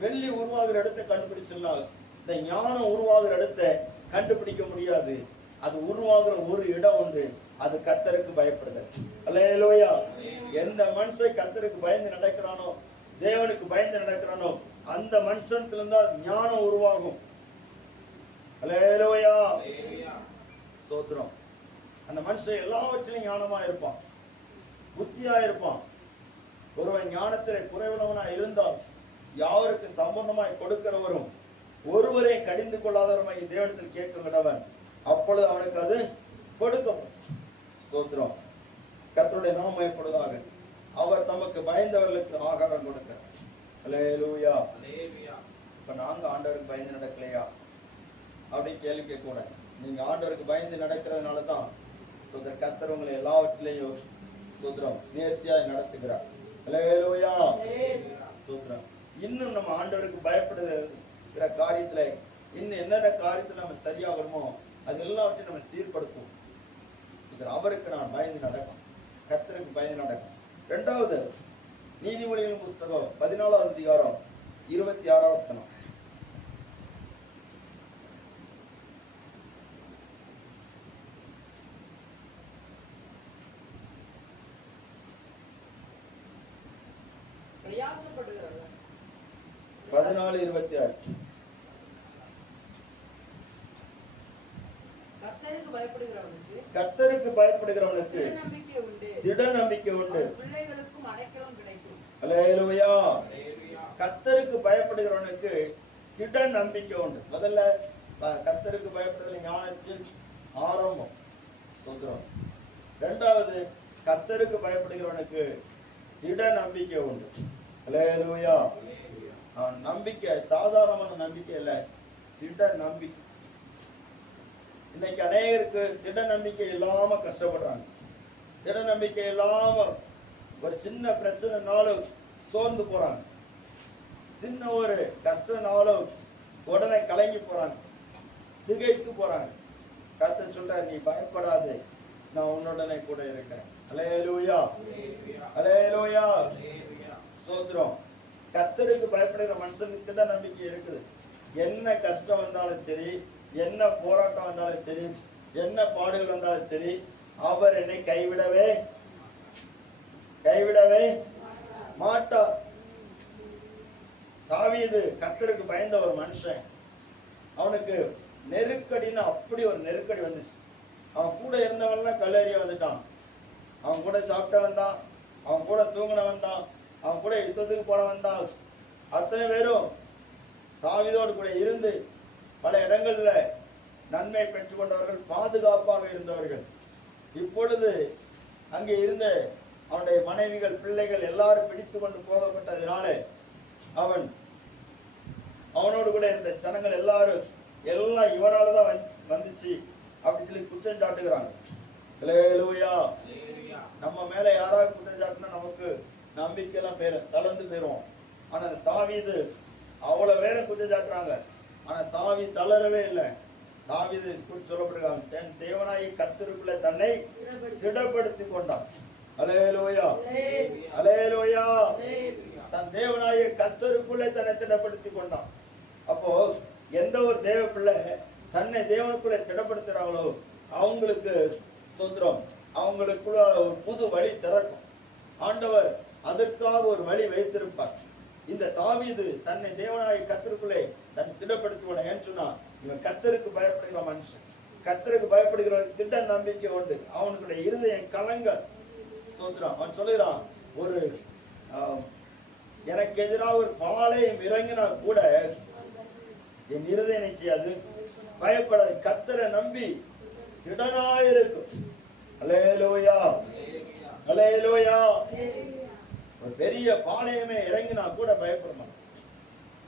வெள்ளி உருவாகிற இடத்தை கண்டுபிடிச்சிடலாம். இந்த ஞானம் உருவாகிற இடத்தை கண்டுபிடிக்க முடியாது. அது உருவாகிற ஒரு இடம் உண்டு, அது கர்த்தருக்கு பயப்படுதல். அல்லேலூயா. எந்த மனுஷன் கர்த்தருக்கு பயந்து நடக்கிறானோ, தேவனுக்கு பயந்து நடக்கிறானோ, அந்த மனுஷத்துல இருந்தா ஞானம் உருவாகும். அல்லேலூயா. ஸ்தோத்திரம். அந்த மனுஷன் எல்லாவற்றிலும் ஞானமா இருப்பான், புத்தியா இருப்பான். ஒருவன் ஞானத்திலே குறைவுள்ளவனா இருந்தால் யாருக்கு சம்பந்தமாய் கொடுக்கிறவரும் ஒருவரை கடிந்து கொள்ளாதவருமாய் தேவனிடத்தில் கேட்கிறவன், அப்பொழுது அவனுக்கு அது கொடுக்கப்படும். ஸ்தோத்திரம். கர்த்தருடைய நாமம் மகிமைப்படுவதாக. அவர் தமக்கு பயந்தவர்களுக்கு ஆகாரம் கொடுக்கிறார். அல்லேலூயா. இப்ப நாங்க ஆண்டவருக்கு பயந்து நடக்கலையா அப்படின்னு கேள்வி கேட்க கூட. நீங்க ஆண்டவருக்கு பயந்து நடக்கிறதுனால தான் கர்த்தர் உங்களை எல்லாவற்றிலையும் ஸ்தோத்திரம் நேர்த்தியாய் நடத்துகிறார். அல்லேலூயா. ஸ்தோத்திரம். இன்னும் நம்ம ஆண்டவருக்கு பயப்படுகிற காரியத்துல இன்னும் என்னென்ன காரியத்துல நம்ம சரியா வருமோ அது எல்லாவற்றையும் நம்ம சீர்படுத்தும். அவருக்கு நான் பயந்து நடக்கும், கர்த்தருக்கு பயந்து நடக்கும். இரண்டாவது நீதிமொழிகளின் புஸ்தகம் 14வது அதிகாரம் 26வது வசனம். பிரயாசப்படுகிறவர் 14:26. கர்த்தருக்கு பயப்படுகிறவனுக்கு திட நம்பிக்கை உண்டு, பிள்ளைகளுக்கும் அடைக்கலம் கிடைக்கும். அல்லேலூயா. கர்த்தருக்கு பயப்படுகிறவனுக்கு திட நம்பிக்கை உண்டு. முதல்ல கர்த்தருக்கு பயப்படுதல் ஞானத்தின் ஆரம்பம். ஸ்தோத்திரம். இரண்டாவது கர்த்தருக்கு பயப்படுகிறவனுக்கு திட நம்பிக்கை உண்டு. அல்லேலூயா. நம்பிக்கை சாதாரணமான நம்பிக்கை இல்ல, திட நம்பிக்கை. இன்னைக்கு அநேகருக்கு திட நம்பிக்கை இல்லாம கஷ்டப்படுறாங்க. திட நம்பிக்கை இல்லாம ஒரு சின்ன பிரச்சனைனாலும் சோர்ந்து போறாங்க. சின்ன ஒரு கஷ்டனாலும் உடனே கலங்கி போறாங்க, திகைத்து போறாங்க. கர்த்தர் சொல்றாரு, நீ பயப்படாது, நான் உன்னுடனே கூட இருக்கிறேன். அல்லேலூயா, அல்லேலூயா, ஸ்தோத்திரம். கர்த்தருக்கு பயப்படுகிற மனுஷனுக்கு திட நம்பிக்கை இருக்குது. என்ன கஷ்டம் வந்தாலும் சரி, என்ன போராட்டம் வந்தாலும் சரி, என்ன பாடுகள் வந்தாலும் சரி, அவர் என்னை கைவிடவே மாட்டார். தாவீது கர்த்தருக்கு பயந்த ஒரு மனுஷன். அவனுக்கு நெருக்கடின்னு அப்படி ஒரு நெருக்கடி வந்துச்சு. அவன் கூட இருந்தவன்லாம் கல்லறிய வந்துட்டான். அவன் கூட சாப்பிட்டவன் தான், அவன் கூட தூங்கினவன் தான், அவன் கூட யுத்தத்துக்கு போனவன் தான். அத்தனை பேரும் தாவீதோடு கூட இருந்து பல இடங்கள்ல நன்மை பெற்றுக் கொண்டவர்கள், பாதுகாப்பாக இருந்தவர்கள். இப்பொழுது அங்கே இருந்த அவனுடைய மனைவிகள், பிள்ளைகள் எல்லாரும் பிடித்து கொண்டு போகப்பட்டதினாலே அவனோடு கூட இருந்த ஜனங்கள் எல்லாம் இவனாலதான் வந்துச்சு அப்படின்னு சொல்லி குற்றம் சாட்டுகிறாங்க. அல்லேலூயா. நம்ம மேல யாராவது குற்றம் சாட்டினா நமக்கு நம்பிக்கையெல்லாம் தளர்ந்து போயிரும். ஆனா தாவீது அவ்வளவு பேரை குற்றம் சாட்டுறாங்க, ஆனா தாவீது தளரவே இல்லை. தாவீது குறித்து சொல்லப்படுறாங்க, தன் தேவனாய் கர்த்தருக்குள்ள தன்னை திடப்படுத்தி கொண்டான். அல்லேலூயா, அல்லேலூயா. தன் தேவனாய கர்த்தருக்குள்ளே தன்னை திடப்படுத்தி கொண்டான். அப்போ எந்த ஒரு தேவ பிள்ளை தன்னை தேவனுக்குள்ளே திடப்படுத்துறாங்களோ அவங்களுக்கு ஸ்தோத்திரம், அவங்களுக்குள்ள ஒரு புது வழி திறக்கும். ஆண்டவர் அதற்காக ஒரு வழி வைத்திருப்பார். இந்த தாவீது தன்னை தேவனாய கர்த்தருக்குள்ளே தன்னை திடப்படுத்தி ஏன்னு சொன்னா, இவன் கர்த்தருக்கு பயப்படுகிற மனுஷன். கர்த்தருக்கு பயப்படுகிற திட்ட நம்பிக்கை உண்டு. அவனுடைய இருதயம் கலங்க. ஸ்தோத்திரம். அவன் சொல்லுகிறான், ஒரு எனக்கு எதிராக ஒரு பாளையம் இறங்கினா கூட என் இருதயம் நிச்சயாது, பயப்படாது, கர்த்தரை நம்பி திடனாயிருக்கும். அல்லேலூயா, அல்லேலூயா. ஒரு பெரிய பாளையமே இறங்கினா கூட பயப்படணும்.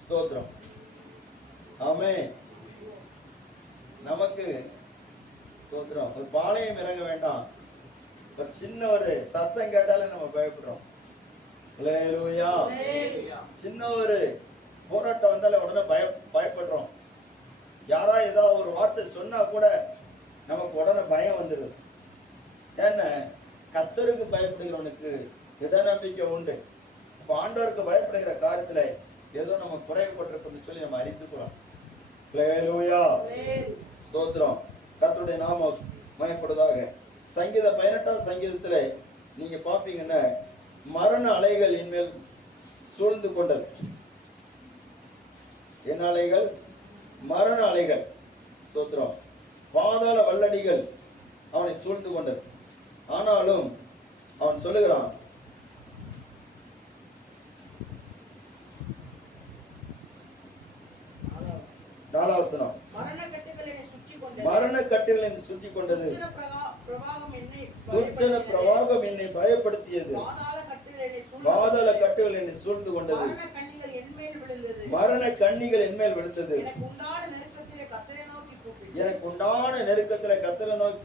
ஸ்தோத்திரம். ஆமென். நமக்கு ஸ்தோத்திரம். ஒரு பாளையம் இறங்க வேண்டாம், ஒரு சின்ன ஒரு சத்தம் கேட்டாலே நம்ம பயப்படுறோம். அல்லேலூயா. சின்ன ஒரு போராட்டம் வந்தாலே உடனே பயப்படுறோம். யாரா ஏதாவது ஒரு வார்த்தை சொன்னா கூட நமக்கு உடனே பயம் வந்துடுது. ஏன்னா கர்த்தருக்கு பயப்படுகிறவனுக்கு திட நம்பிக்கை உண்டு. இப்ப ஆண்டவருக்கு பயப்படுகிற காரியத்துல ஏதோ நம்ம குறைபட்டிருக்கோம்னு சொல்லி நம்ம அறிந்துக்கிறோம். அல்லேலூயா, ஸ்தோத்திரம். கர்த்தருடைய நாமம் மகிமைப்படுவதாக. சங்கீதம் 18ஆம் சங்கீதத்துல நீங்க பாப்பீங்கன்னா, மரண அலைகள் என்மேல் சூழ்ந்து கொண்டது. என்ன அலைகள்? மரண அலைகள். ஸ்தோத்திரம். பாதாள வல்லடிகள் அவனை சூழ்ந்து கொண்டது. ஆனாலும் அவன் சொல்லுகிறான், 4ஆம் வசனம், மரண கட்டுகள் என்னை சுற்றி கொண்டது, துர்ச்சன பிரவாகம் என்னை பயப்படுத்தியது, பாதாள கட்டுகள் என்னை சூழ்ந்து கொண்டது, மரண கண்ணிகள் என்மேல் விழுந்தது. எனக்கு உண்டான நெருக்கத்திலே கர்த்தரை நோக்கி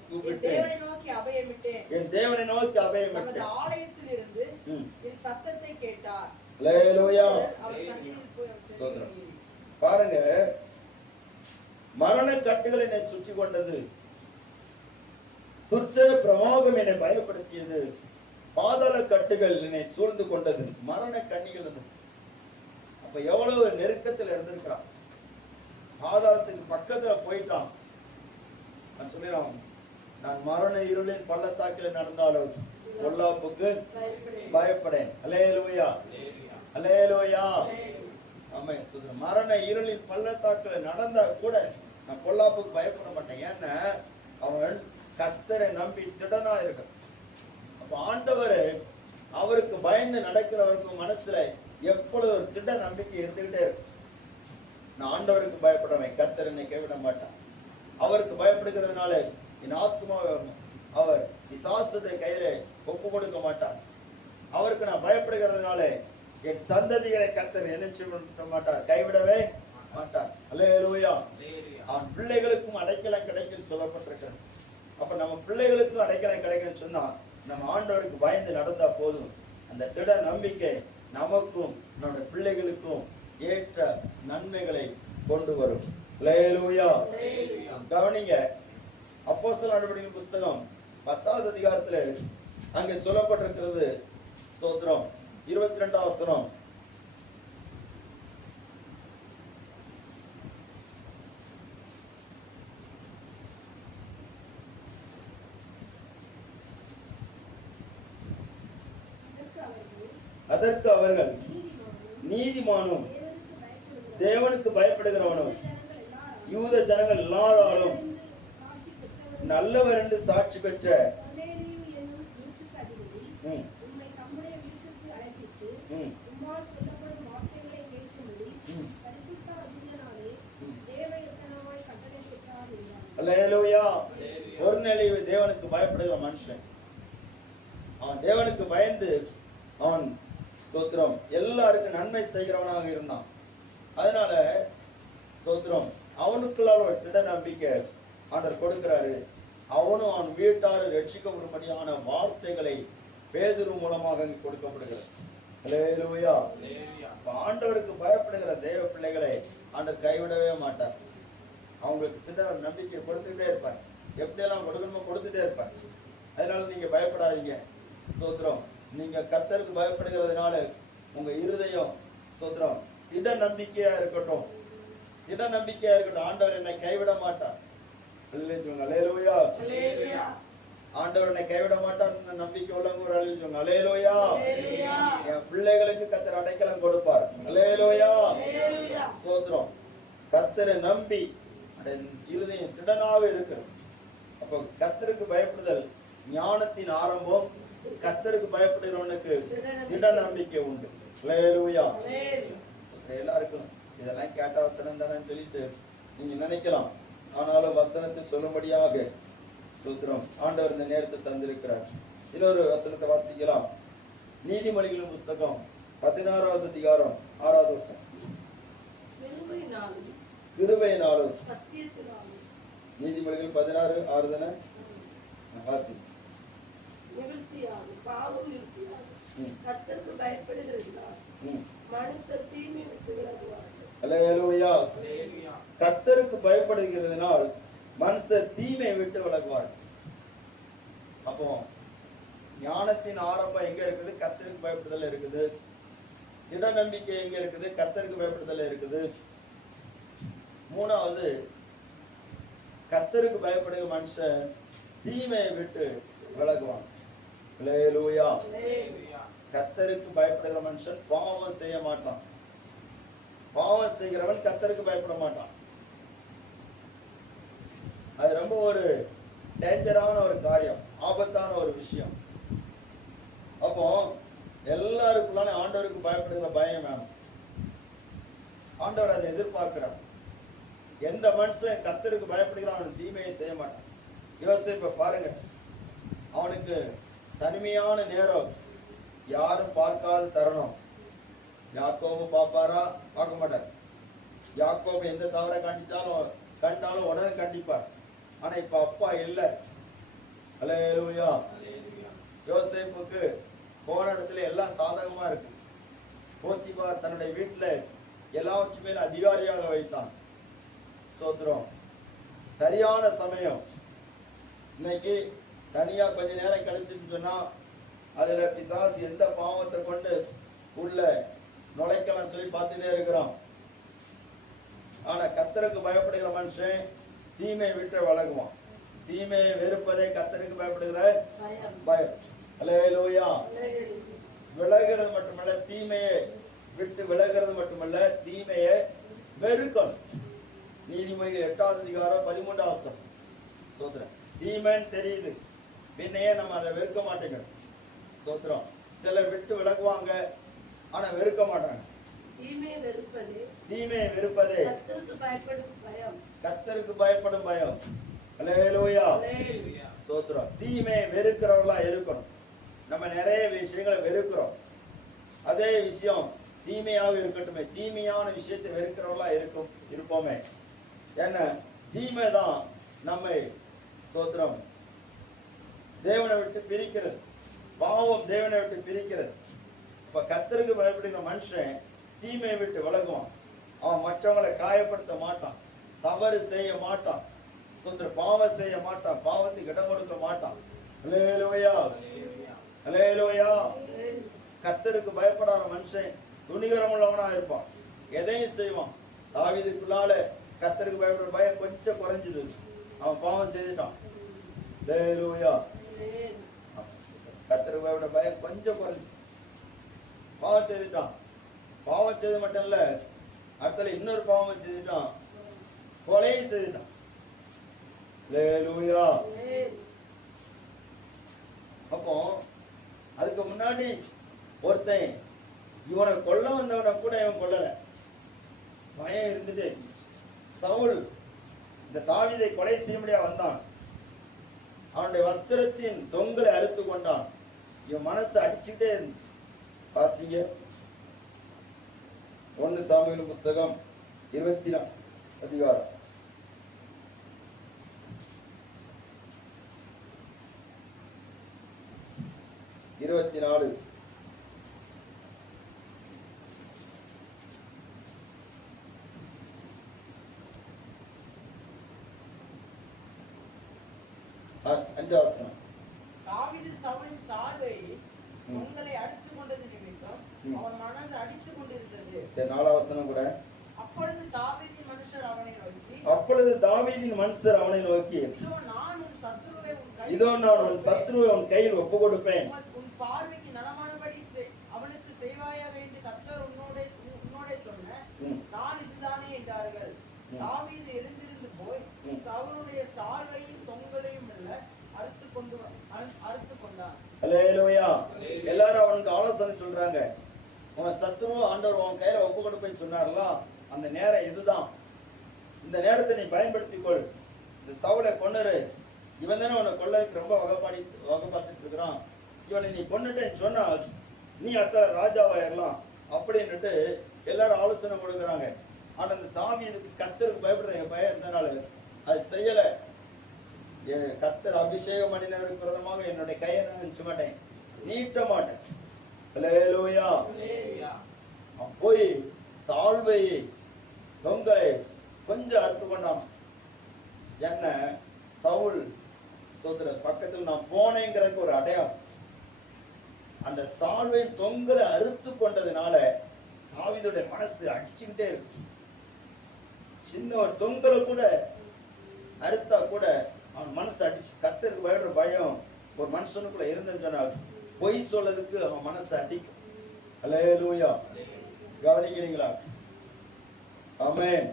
கூப்பிட்டேன், என் தேவனை நோக்கி அபயமிட்டேன். ஆலயத்திலிருந்து என் சத்தத்தை கேட்டார். அல்லேலூயா. பாருங்க, மரண கட்டுகள் என்னை சுற்றி கொண்டது, துர்ச்சன பிரவாகம் என்னை பயப்படுத்தியது, பாதாள கட்டுகள் என்னை சூழ்ந்து கொண்டது, மரண கண்ணிகள். அப்ப எவ்வளவு நெருக்கத்தில் இருந்திருக்கிறான். பாதாளத்துக்கு பக்கத்துல போயிட்டான். நான் சொல்லிடுறான், நான் மரண இருளின் பள்ளத்தாக்கில் நடந்தாலும் பொல்லாப்புக்கு பயப்படேன். அல்லேலூயா, அல்லேலூயா. ஆமா, மரண இருளின் பள்ளத்தாக்கில் நடந்தா கூட நான் பொல்லாப்புக்கு பயப்பட மாட்டேன். ஏன்னா அவன் கர்த்தரை நம்பி திடனா இருக்க. அப்ப ஆண்டவர் அவருக்கு பயந்து நடக்கிறவருக்கு மனசுல எப்பொழுது ஒரு திட நம்பிக்கை இருந்துகிட்டே இருக்கு. நான் ஆண்டவருக்கு பயப்படுறவன், கர்த்தர் என்னை கைவிட மாட்டான். அவருக்கு பயப்படுகிறதுனால என் ஆத்மாவை அவர் பிசாசுடைய கையில ஒப்பு கொடுக்க மாட்டார். அவருக்கு நான் பயப்படுகிறதுனால என் சந்ததிகளை கர்த்தர் என்ன செய்ய மாட்டார், கைவிடவே மாட்டார். அல்லேலூயா. அவன் பிள்ளைகளுக்கும் அடைக்கலம் கிடைக்கும் சொல்லப்பட்டிருக்கிறது. அப்ப நம்ம பிள்ளைகளுக்கும் அடைக்கலம் கிடைக்கும்னு சொன்னா நம்ம ஆண்டவருக்கு பயந்து நடந்தா போதும். அந்த திட நம்பிக்கை நமக்கும் நம்முடைய பிள்ளைகளுக்கும் ஏற்ற நன்மைகளை கொண்டு வரும். அல்லேலூயா. கவனிங்க, அப்போஸ்தலர் நடவடிக்கைகளின் புஸ்தகம் 10வது அதிகாரத்துல அங்கே சொல்லப்பட்டிருக்கிறது. ஸ்தோத்திரம். 22வது வசனம். அதற்கு அவர்கள் நீதிமானும் தேவனுக்கு பயப்படுகிறவனும் யூத ஜனங்கள் எல்லாராலும் நல்லவர் என்று சாட்சி பெற்ற அல்லேலூயா. ஒரு நிலைவு தேவனுக்கு பயப்படுகிற மனுஷன், அவன் தேவனுக்கு பயந்து அவன் ஸ்தோத்திரம் எல்லாருக்கும் நன்மை செய்கிறவனாக இருந்தான். அதனால ஸ்தோத்திரம் அவனுக்குள்ளால் ஒரு திட நம்பிக்கை ஆண்டவர் கொடுக்கிறாரு. அவனும் அவன் வீட்டார் ரட்சிக்கப்படும்படியான வார்த்தைகளை பேதுரு மூலமாக கொடுக்கப்படுகிறது. அல்லேலூயா. ஆண்டவருக்கு பயப்படுகிற தேவ பிள்ளைகளை ஆண்டவர் கைவிடவே மாட்டார். அவங்களுக்கு திட நம்பிக்கை கொடுத்துட்டே இருப்பார். எப்படியெல்லாம் கொடுக்கணுமோ கொடுத்துட்டே இருப்பார். அதனால நீங்க பயப்படாதீங்க. ஸ்தோத்திரம். நீங்க கர்த்தருக்கு பயப்படுகிறதுனால உங்க இருதயம் ஸ்தோத்திரம் திட நம்பிக்கையா இருக்கட்டும். திட நம்பிக்கையா இருக்கட்டும். ஆண்டவர் என்னை கைவிட மாட்டார். அல்லேலூயா. ஆண்டவர் என்னை கைவிட மாட்டார். நம்பிக்கை உள்ளவங்க ஒரு சொல்லுங்க. அல்லேலூயா. என் பிள்ளைகளுக்கு கர்த்தர் அடைக்கலம் கொடுப்பார். அல்லேலூயா. ஸ்தோத்திரம். கர்த்தரை நம்பி இருதயம் திடனாக இருக்கிறது. அப்போ கர்த்தருக்கு பயப்படுதல் ஞானத்தின் ஆரம்பம். கர்த்தருக்கு பயப்படுகிறவனுக்கு திட நம்பிக்கை உண்டு. அல்லேலூயா. எல்லாருக்கும் இதெல்லாம் கேட்ட வசனம் தானே சொல்லிட்டு நீங்க நினைக்கலாம். ஆனாலும் வசனத்தை சொல்லும்படியாக ஸ்தோத்திரம் ஆண்டவர் இந்த நேரத்தை தந்திருக்கிறார். இன்னொரு வசனத்தை வாசிக்கலாம். நீதிமொழிகளின் புஸ்தகம் 16வது அதிகாரம் 6வது வசனம். கிருபையினாலும் நீதிமொழிகள் 16:6 தானே வாசி. கர்த்தருக்கு பயப்படுகிறதுனால் மனுஷர் தீமை விட்டு விலகுவார். அப்போ ஞானத்தின் ஆரம்பம் எங்க இருக்குது? கர்த்தருக்கு பயப்படுதல் இருக்குது. திட நம்பிக்கை எங்க இருக்குது? கர்த்தருக்கு பயப்படுதல் இருக்குது. மூணாவது, கர்த்தருக்கு பயப்படுகிற மனுஷன் தீமையை விட்டு விலகுவான். அல்லேலூயா. கர்த்தருக்கு பயப்படுகிற மனுஷன் பாவம் செய்ய மாட்டான். பாவம் செய்கிறவன் கர்த்தருக்கு பயப்பட மாட்டான். அது ரொம்ப ஒரு டேஞ்சரான ஒரு காரியம், ஆபத்தான ஒரு விஷயம். அப்போ எல்லாருக்குள்ளான ஆண்டவருக்கு பயப்படுகிற பயம் வேணும். ஆண்டவர் அதை எதிர்பார்க்கிறார். எந்த மனுஷன் கர்த்தருக்கு பயப்படுகிறான் அவன் தீமையை செய்ய மாட்டான். யோசேப்பை பாருங்க, அவனுக்கு தனிமையான நேரம், யாரும் பார்க்காத தருணம். யாக்கோபு பார்ப்பாரா? பார்க்க மாட்டார். யாக்கோபு எந்த தவறை கண்டாலும் உடனே கண்டிப்பார். ஆனா இப்ப அப்பா இல்லை. அல்லேலூயா. யோசேப்புக்கு போன இடத்துல எல்லாம் சாதகமா இருக்கு. போத்திபார் தன்னுடைய வீட்டுல எல்லாவற்றும் மேல அதிகாரியாக வைத்தான். ஸ்தோத்திரம். சரியான சமயம். இன்னைக்கு தனியா கொஞ்ச நேரம் கிடைச்சுன்னு சொன்னா அதுல பிசாசு எந்த பாவத்தை கொண்டு உள்ள நுழைக்கலாம் சொல்லி பார்த்துட்டே இருக்கிறோம். ஆனா கர்த்தருக்கு பயப்படுகிற மனுஷன் தீமையை விட்டு விலகுவான். தீமையை வெறுப்பதே கர்த்தருக்கு பயப்படுகிற பயம். அல்லேலூயா. விலகிறது மட்டுமல்ல, தீமையை விட்டு விலகிறது மட்டுமல்ல, தீமையை வெறுக்கணும். நீதிமொழிகள் 8வது அதிகாரம் 13வது வசனம். ஸ்தோத்திரம். தீமைன்னு தெரியுது, பின்னையே நம்ம அதை வெறுக்க மாட்டேங்கிறோம். ஸ்தோத்திரம். சிலர் விட்டு விலகுவாங்க, ஆனா வெறுக்க மாட்டாங்க. தீமையை வெறுப்பதே கர்த்தருக்கு பயப்படும் பயம். அல்லேலூயா. ஸ்தோத்திரம். தீமையை வெறுக்கிறவங்களா இருக்கணும். நம்ம நிறைய விஷயங்களை வெறுக்கிறோம். அதே விஷயம் தீமையாக இருக்கட்டுமே, தீமையான விஷயத்தை வெறுக்கிறவர்களா இருப்போமே. ஏன்னா தீமை தான் நம்மை ஸ்தோத்திரம் தேவனை விட்டு பிரிக்கிறது. பாவம் தேவனை விட்டு பிரிக்கிறது. இப்ப கர்த்தருக்கு பயப்படுகிற மனுஷன் தீமையை விட்டு விலகுவான். அவன் மற்றவங்களை காயப்படுத்த மாட்டான், தவறு செய்ய மாட்டான், பாவம் செய்ய மாட்டான், பாவத்துக்கு இடம் கொடுக்க மாட்டான். அல்லேலூயா, அல்லேலூயா. கர்த்தருக்கு பயப்படாத மனுஷன் துணிகரம் உள்ளவனா இருப்பான், எதையும் செய்வான். தாவீதுக்குள்ளால கர்த்தருக்கு பயப்படுற பயம் கொஞ்சம் குறைஞ்சது, அவன் பாவம் செய்துட்டான். அல்லேலூயா. கர்த்தருக்கு பயப்படுற பயம் கொஞ்சம் குறைஞ்சு பாவம் செய்துட்டான். பாவம் செய்து மட்டும் இல்ல, அடுத்த இன்னொரு பாவம் செய்துட்டான், கொலையும் செய்துட்டான். அல்லேலூயா. அப்போ அதுக்கு முன்னாடி ஒருத்தன் இவனை கொல்ல வந்தவனை கூட இவன் கொல்லல, பயம் இருந்துட்டு. சவுல் இந்த தாவீதை கொலை செய்ய முடியாது வந்தான், அவனுடைய வஸ்திரத்தின் தொங்கலை அறுத்து கொண்டான். இவன் மனசு அடிச்சுட்டே இருந்துச்சு. வாசிங்க 1 சாமுவேல் புஸ்தகம் 24 அதிகாரம் 24. தாவீது சவுலின் சால்வை உங்களை அடித்துக் கொண்டது நிமித்தம் அவன் மனது அடித்துக் கொண்டிருந்தது. சரி, 4ஆம் வசனம் கூட. அப்பொழுது தாவீதின் மனுஷர் அவனை நோக்கி, இதோ நான் உன் சத்துருவை உன் கையில் ஒப்பு கொடுப்பேன், உன் பார்வைக்கு நலமானபடி அவனுக்கு செய்வாயாக என்று கர்த்தர் உன்னோடே சொன்ன நான் இதுதானே என்றார்கள். தாவீது எழுந்திருந்து போய் சவுலுடைய சால்வையும் தொங்கலையும் அறுத்து கொண்டான். அல்லேலூயா. எல்லாரும் அவனுக்கு ஆலோசனை சொல்றாங்க, உன் சத்துருவை ஆண்டவர் உன் கையில ஒப்பு கொடுப்பேன்னு சொன்னார்ல, அந்த நேரம் இதுதான். இந்த நேரத்தை நீ பயன்படுத்திக்கொள், இந்த சவுலை கொன்னுரு. இவன் தானே உன்னை கொள்ளைக்கு ரொம்ப வகை பார்த்துட்டு இருக்கிறான், இவனை நீ கொன்னுட்டேன்னு சொன்னா நீ அடுத்த ராஜாவாயிரலாம் அப்படின்னுட்டு எல்லாரும் ஆலோசனை கொடுக்குறாங்க. ஆனா அந்த தாவீதுக்கு கர்த்தருக்கு பயப்படுற பயம் இருந்தனால அது செய்யல. கர்த்தர் அபிஷேகம் பண்ணினவருக்கு விரோதமாக என்னுடைய கையை நான் நினைச்ச மாட்டேன், நீட்ட மாட்டேன். அல்லேலூயா. போய் சால்வையை தொங்கலை கொஞ்சம் அறுத்து கொண்டான். என்ன சவுல் பக்கத்தில் நான் போனேங்கிறதுக்கு ஒரு அடையாளம். அந்த சால்வை தொங்கலை அறுத்து கொண்டதுனால தாவீதுடைய மனசு அடிச்சுக்கிட்டே இருக்கு. சின்ன ஒரு தொங்கலை கூட அறுத்தா கூட அவன் மனசு அடிச்சு. கர்த்தருக்கு பயப்படுற பயம் ஒரு மனுஷனுக்குள்ள இருந்தேன்னு சொன்னால் பொய் சொல்லதுக்கு அவன் மனசு அடிக்கும். அல்லேலூயா. கவனிக்கிறீங்களா? ஆமென்.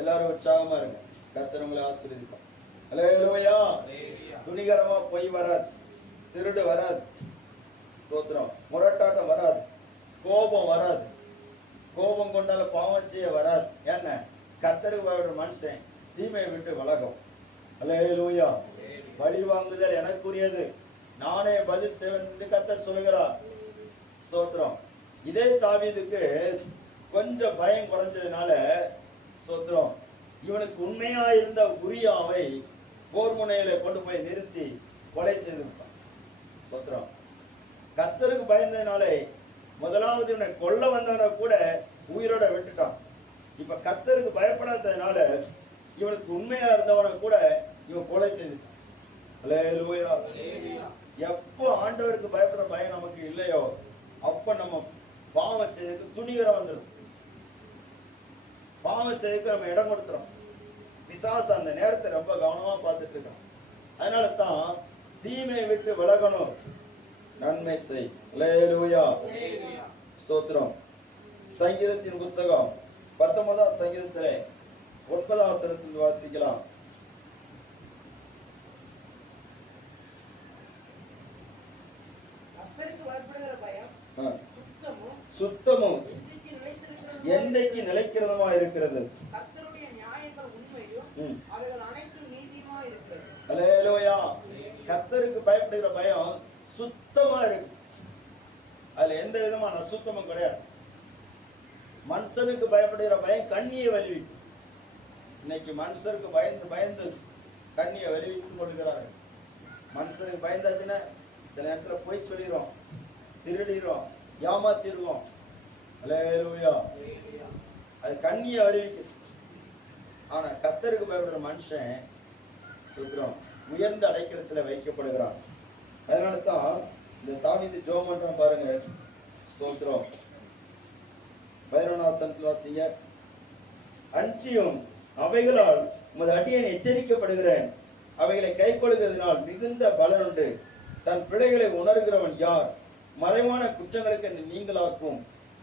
எல்லாரும் உற்சாகமா இருங்க. கர்த்தர் உங்களை ஆசீர்வதிப்பார். அல்லேலூயா. துணிகரமா பொய் வராது, திருடு வராது, ஸ்தோத்திரம், முரட்டாட்டம் வராது, கோபம் வராது. கோபம் கொண்டால பாவம் செய்ய வராது. என்ன கர்த்தருக்கு பயப்படுற மனுஷன் தீமையை விட்டு விலகும். அல்லேலூயா. பழி வாங்குதல் எனக்குரியது, நானே பதில் செய்வேன் என்று கர்த்தர் சொல்கிறார். ஸ்தோத்திரம். இதே தாவீதுக்கு கொஞ்சம் பயம் குறைஞ்சதுனால ஸ்தோத்திரம் இவனுக்கு உண்மையா இருந்த உரியாவை போர் முனையில கொண்டு போய் நிறுத்தி கொலை செய்து விட்டான். ஸ்தோத்திரம். கர்த்தருக்கு பயந்ததுனாலே முதலாவது இவனை கொல்ல வந்தவனை கூட உயிரோட விட்டுட்டான். இப்ப கர்த்தருக்கு பயப்படாததுனால இவனுக்கு உண்மையா இருந்தவனை கூட இவன் கொலை செய்துட்டான். அல்லேலூயா. எப்போ ஆண்டவருக்கு பயப்படுற பயம் நமக்கு இல்லையோ அப்ப நம்ம பாவம் செய்யறதுக்கு துணிகரம் வந்துடும். பாவம் செய்யறதுக்கு நம்ம இடம் கொடுத்துறோம். பிசாசு அந்த நேரத்தை ரொம்ப கவனமா பார்த்துட்டு இருக்கான். அதனால தான் தீமையை விட்டு விலகணும், நன்மை செய். அல்லேலூயா. ஸ்தோத்திரம். சங்கீதத்தின் புஸ்தகம் 19ஆம் சங்கீதத்திலே 9ஆம் வசனத்தில் வாசிக்கலாம். சுத்தமும் என்னைக்கு நிலைக்கிறதுமா இருக்கிறது. அல்லேலூயா. கர்த்தருக்கு பயப்படுகிற பயம் சுத்தமா இருக்கு. அதுல எந்த விதமான அசுத்தமும் கிடையாது. மனுஷனுக்கு பயப்படுகிற பயம் கண்ணியை விளைவிக்கும். இன்னைக்கு மனுஷருக்கு பயந்து பயந்து கண்ணியை விளைவித்துக் கொள்கிறார்கள். மனுஷனுக்கு பயந்தாச்சுன்னா சில நேரத்துல போய் சொல்லிடுவோம், திருடிடுவோம், ஏமாத்திடுவோம். அல்லேலூயா. அது கண்ணியை விளைவிக்குது. ஆனா கர்த்தருக்கு பயப்படுற மனுஷன் சொல்றோம் உயர்ந்த அடைக்கலத்துல வைக்கப்படுகிறான். அதனால தான் இந்த தாவீது ஜெபம் பண்றான் பாருங்க. ஸ்தோத்திரம். 11ஆம் வசனத்துல வாசிங்க. அஞ்சியும் அவைகளால் உமது அடியேன் எச்சரிக்கப்படுகிறேன், அவைகளை கைக்கொள்கிறதுனால் மிகுந்த பலன் உண்டு. தன் பிழைகளை உணர்கிறவன் யார்? மறைவான குற்றங்களுக்கு நீங்களாக்கும்,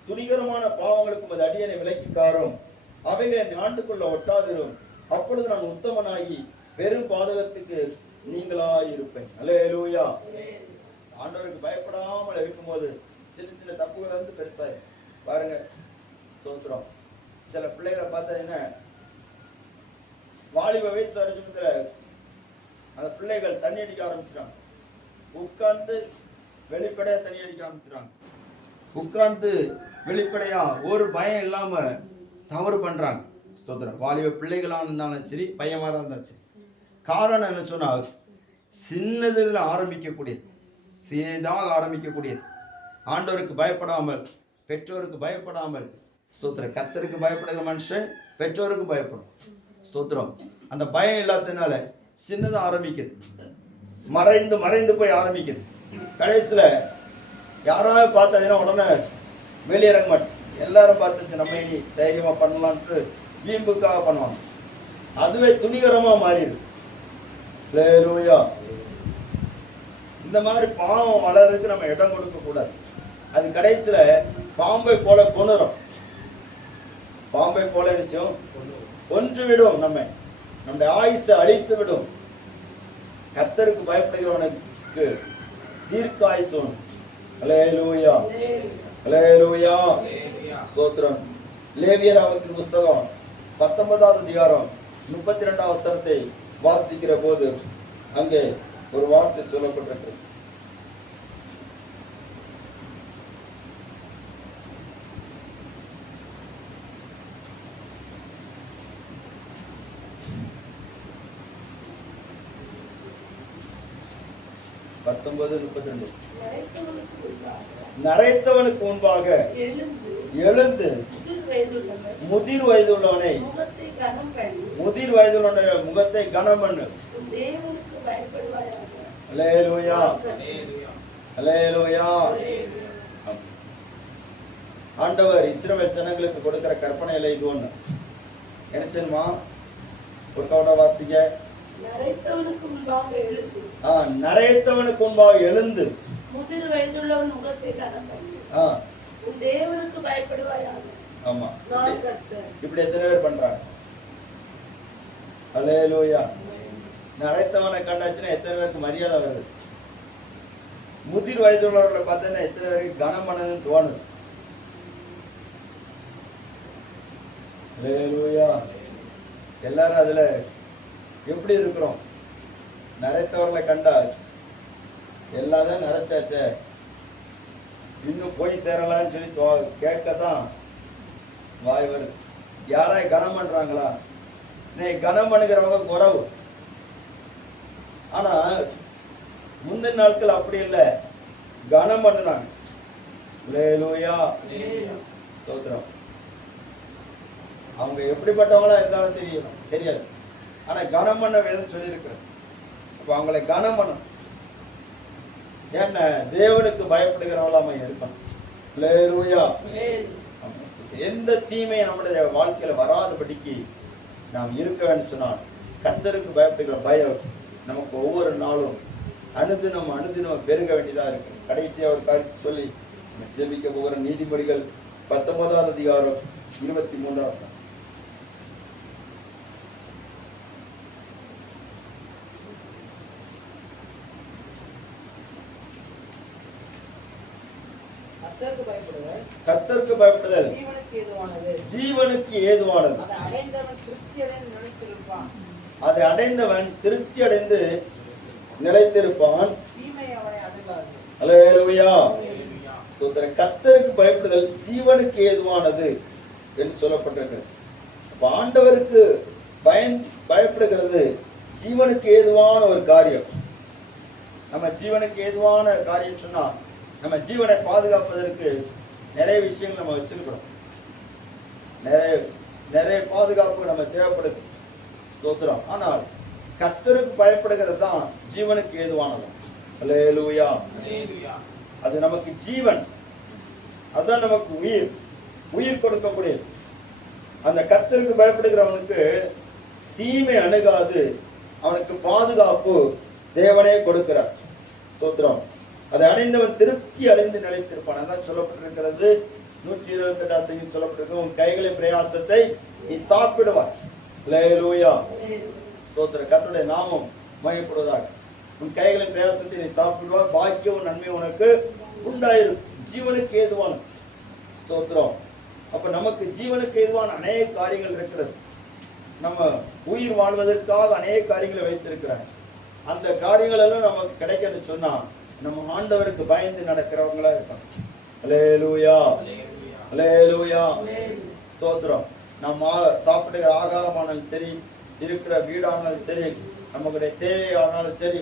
துணிகரமான பாவங்களுக்கு உமது அடியேனை விலக்கி காரும். அவைகளை ஆண்டுக்குள்ள ஒட்டாதிரும். அப்பொழுது நான் உத்தமனாகி பெரும் பாதகத்துக்கு நீங்களாயிருப்பேன். அல்லேலூயா. ஆண்டவருக்கு பயப்படாமல் இருக்கும்போது சின்ன சின்ன தப்புகள் வந்து பெருசாய் பாருங்க. ஸ்தோத்திரம். சில பிள்ளைகளை பார்த்தீங்கன்னா வாலிப வயசு வரைக்கும் அந்த பிள்ளைகள் தண்ணி அடிக்க ஆரம்பிச்சிடாங்க. உட்கார்ந்து வெளிப்படையா தண்ணி அடிக்க ஆரம்பிச்சிடாங்க. உட்கார்ந்து வெளிப்படையா ஒரு பயம் இல்லாம தவறு பண்றாங்க. ஸ்தோத்திரம். வாலிப பிள்ளைகளா இருந்தாலும் சரி, பையன்மாரா இருந்தாலும் சரி. காரணம் என்ன சொன்னா சின்னதில் ஆரம்பிக்கக்கூடியது, சிறிதாக ஆரம்பிக்கக்கூடியது. ஆண்டவருக்கு பயப்படாமல், பெற்றோருக்கு பயப்படாமல். ஸ்தோத்திரம். கர்த்தருக்கு பயப்படுகிற மனுஷன் பெற்றோருக்கு பயப்படும். ஸ்தோத்திரம். அந்த பயம் இல்லாததுனால சின்னதா ஆரம்பிக்குது, மறைந்து மறைந்து போய் ஆரம்பிக்குது. கடைசியில யாராவது பார்த்ததுன்னா உடனே வெளியிறங்க மாட்டேன். எல்லாரும் பார்த்து நம்ம இனி தைரியமா பண்ணலான்ட்டு வீம்புக்காக பண்ணுவாங்க. அதுவே துணிகரமா மாறிடுது. அல்லேலூயா. இந்த மாதிரி பாவம் வளர்றதுக்கு நம்ம இடம் கொடுக்க கூடாது. அது கடைசியில பாம்பை போல கொன்னுரும். பாம்பை போல இருந்துச்சும் கொன்று விடும். நம்முடைய ஆயுசை அழித்து விடும். கர்த்தருக்கு பயப்படுகிறவனுக்கு தீர்க்க ஆயுசு உண்டு. அல்லேலூயா. அல்லேலூயா. ஸ்தோத்திரம். லேவியராகமத்தின் புஸ்தகம் 19ஆம் அதிகாரம் 32ஆம் வசனத்தை வாசிக்கிற போது அங்கே ஒரு வார்த்தை சொல்லப்பட்டிருக்கு. நரைத்தவனுக்கு முன்பாக எழுந்து முதிர் வயதுள்ளவனை முகத்தை கனம் பண்ணு. அல்லேலூயா. அல்லேலூயா. ஆண்டவர் இஸ்ரவேல் ஜனங்களுக்கு கொடுக்கிற கற்பனையில இது ஒண்ணு. என்ன தெரியுமா? ஒரு கவட வாசிங்க. நரைத்தவனுக்கு முன்பாக எழுந்து முதிர் வயதுள்ளவன் முகத்தை கனம் பண்ணு. உன் தேவனுக்கு பயப்படுவாயாக. ஆமா. இப்படி எத்தனை பேர் பண்றாங்க? அல்லேலூயா. நரைத்தவனை கண்டாச்சுன்னா எத்தனை பேருக்கு மரியாதை வருது? முதிர் வயதுள்ளவர்களை பார்த்தீங்கன்னா எத்தனை பேருக்கு கனம் பண்ணதுன்னு தோணுது? அல்லேலூயா. எல்லாரும் அதுல எப்படி இருக்கிறோம்? நரைத்தவர்களை கண்டா எல்லாரும் நரைச்சாச்ச, இன்னும் போய் சேரலான்னு சொல்லி கேட்கத்தான் வாய் வருது. யாராய் கனம் பண்றாங்களா? கனம் பண்ணுகிறவங்க குறவு. ஆனா முந்தின நாட்கள் அப்படி இல்லை, கனம் பண்ணுனாங்க. அல்லேலூயா. ஸ்தோத்திரம். அவங்க எப்படிப்பட்டவங்களா இருந்தாலும் தெரியாது. ஆனா கனம் பண்ண வேதம் சொல்லி இருக்கிறது. அப்ப அவங்களை கனம் பண்ணணும். ஏன்னா தேவனுக்கு பயப்படுகிறவங்களாம இருக்கணும். அல்லேலூயா. எந்த தீமையை நம்முடைய வாழ்க்கையில வராதபடிக்கு நாம் இருக்க வேண்டும் சொன்னால் கர்த்தருக்கு பயப்படுகிற பயம் நமக்கு ஒவ்வொரு நாளும் அனுதினம் பெருக வேண்டியதா இருக்கு. கடைசியா ஒரு காரியத்தை சொல்லி ஜெபிக்க போகிற நீதிமொழிகள் 19ஆம் அதிகாரம் 23ஆம் வசனம். கர்த்தருக்கு பயப்படுதல் ஜீவனுக்கு ஏதுவானது. அதை அடைந்தவன் திருப்தி அடைந்து நிலைத்திருப்பான். அல்லேலூயா. கர்த்தருக்கு பயப்படுதல் ஜீவனுக்கு ஏதுவானது என்று சொல்லப்பட்டிருக்கிறது. ஆண்டவருக்கு பயப்படுகிறது ஜீவனுக்கு ஏதுவான ஒரு காரியம். நம்ம ஜீவனுக்கு ஏதுவான காரியம் சொன்னா நம்ம ஜீவனை பாதுகாப்பதற்கு நிறைய விஷயங்கள் நம்ம வச்சிருக்கிறோம். நிறைய பாதுகாப்பு நம்ம தேவைப்படுது. ஸ்தோத்திரம். ஆனால் கர்த்தருக்கு பயப்படுகிறது தான் ஜீவனுக்கு ஏதுவானது. அல்லேலூயா. அது நமக்கு ஜீவன், அதான் நமக்கு உயிர் கொடுக்கக்கூடியது. அந்த கர்த்தருக்கு பயப்படுகிறவனுக்கு தீமை அணுகாது, அவனுக்கு பாதுகாப்பு தேவனே கொடுக்கிறார். ஸ்தோத்திரம். அதை அடைந்தவன் திருப்தி அடைந்து நிலைத்திருப்பான். அதான் சொல்லப்பட்டிருக்கிறது. 128 சொல்லப்பட்டிருக்கு, உன் கைகளின் பிரயாசத்தை நீ சாப்பிடுவாய். அல்லேலூயா. ஸ்தோத்திரம். கர்த்தருடைய நாமம் மகிமைப்படுவதாக. உன் கைகளின் பிரயாசத்தை நீ சாப்பிடுவாய், பாக்கியம் நன்மை உனக்கு உண்டாயிருக்கும். ஜீவனுக்கு ஏதுவான. ஸ்தோத்திரம். அப்ப நமக்கு ஜீவனுக்கு ஏதுவான அநேக காரியங்கள் இருக்கிறது. நம்ம உயிர் வாழ்வதற்காக அநேக காரியங்களை வைத்திருக்கிறார். அந்த காரியங்கள் எல்லாம் நமக்கு கிடைக்கிறது சொன்னா நம்ம ஆண்டவருக்கு பயந்து நடக்கிறவங்களா இருக்கணும். அல்லேலூயா. அல்லேலூயா. ஸ்தோத்திரம். நம்ம சாப்பிடுகிற ஆகாரமானாலும் சரி, இருக்கிற வீடானாலும் சரி, நமக்குடைய தேவையானாலும் சரி,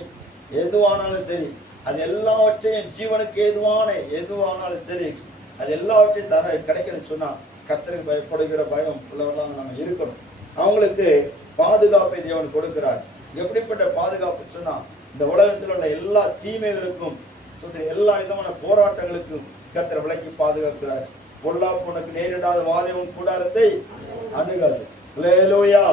எதுவானாலும் சரி, அது எல்லாவற்றையும் ஜீவனுக்கு எதுவானாலும் சரி, அது எல்லாவற்றையும் கிடைக்கணும்னு சொன்னா கர்த்தருக்கு பயப்படுகிற பயம் உள்ளவர்களாக நம்ம இருக்கணும். அவங்களுக்கு பாதுகாப்பை தேவன் கொடுக்கிறார். எப்படிப்பட்ட பாதுகாப்பு சொன்னா, இந்த உலகத்தில் உள்ள எல்லா தீமைகளுக்கும் எல்லா விதமான போராட்டங்களுக்கும் கர்த்தர் விலக்கி பாதுகாக்கிறார். பொல்லாப்பு உனக்கு நேரிடாத வாதையும் கூடாரத்தை அணுகாது. அல்லேலூயா.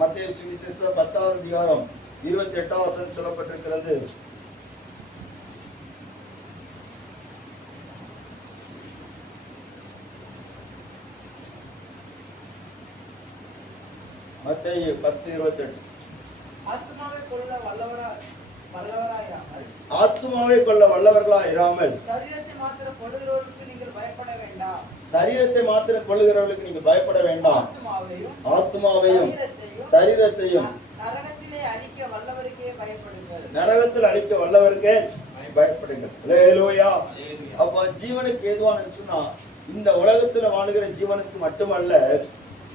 மத்தேயு சுவிசேஷம் 10வது அதிகாரம் 28வது வசனம் சொல்லப்பட்டிருக்கிறது. மத்தேயு 10:28. ஆத்துமாவை கொள்ள வல்லவர்களாய் இராமல் சரீரத்தை மாத்திரம் கொள்ளுகிறவர்களுக்கு நீங்கள் பயப்பட வேண்டாம். ஆத்துமாவையும் சரீரத்தையும் நரகத்தில் அழிக்க வல்லவருக்கே பயப்படுங்கள். அல்லேலூயா. அப்ப ஜீவனுக்கு ஏதுவானது சொன்னா இந்த உலகத்துல வாழுகிற ஜீவனுக்கு மட்டுமல்ல,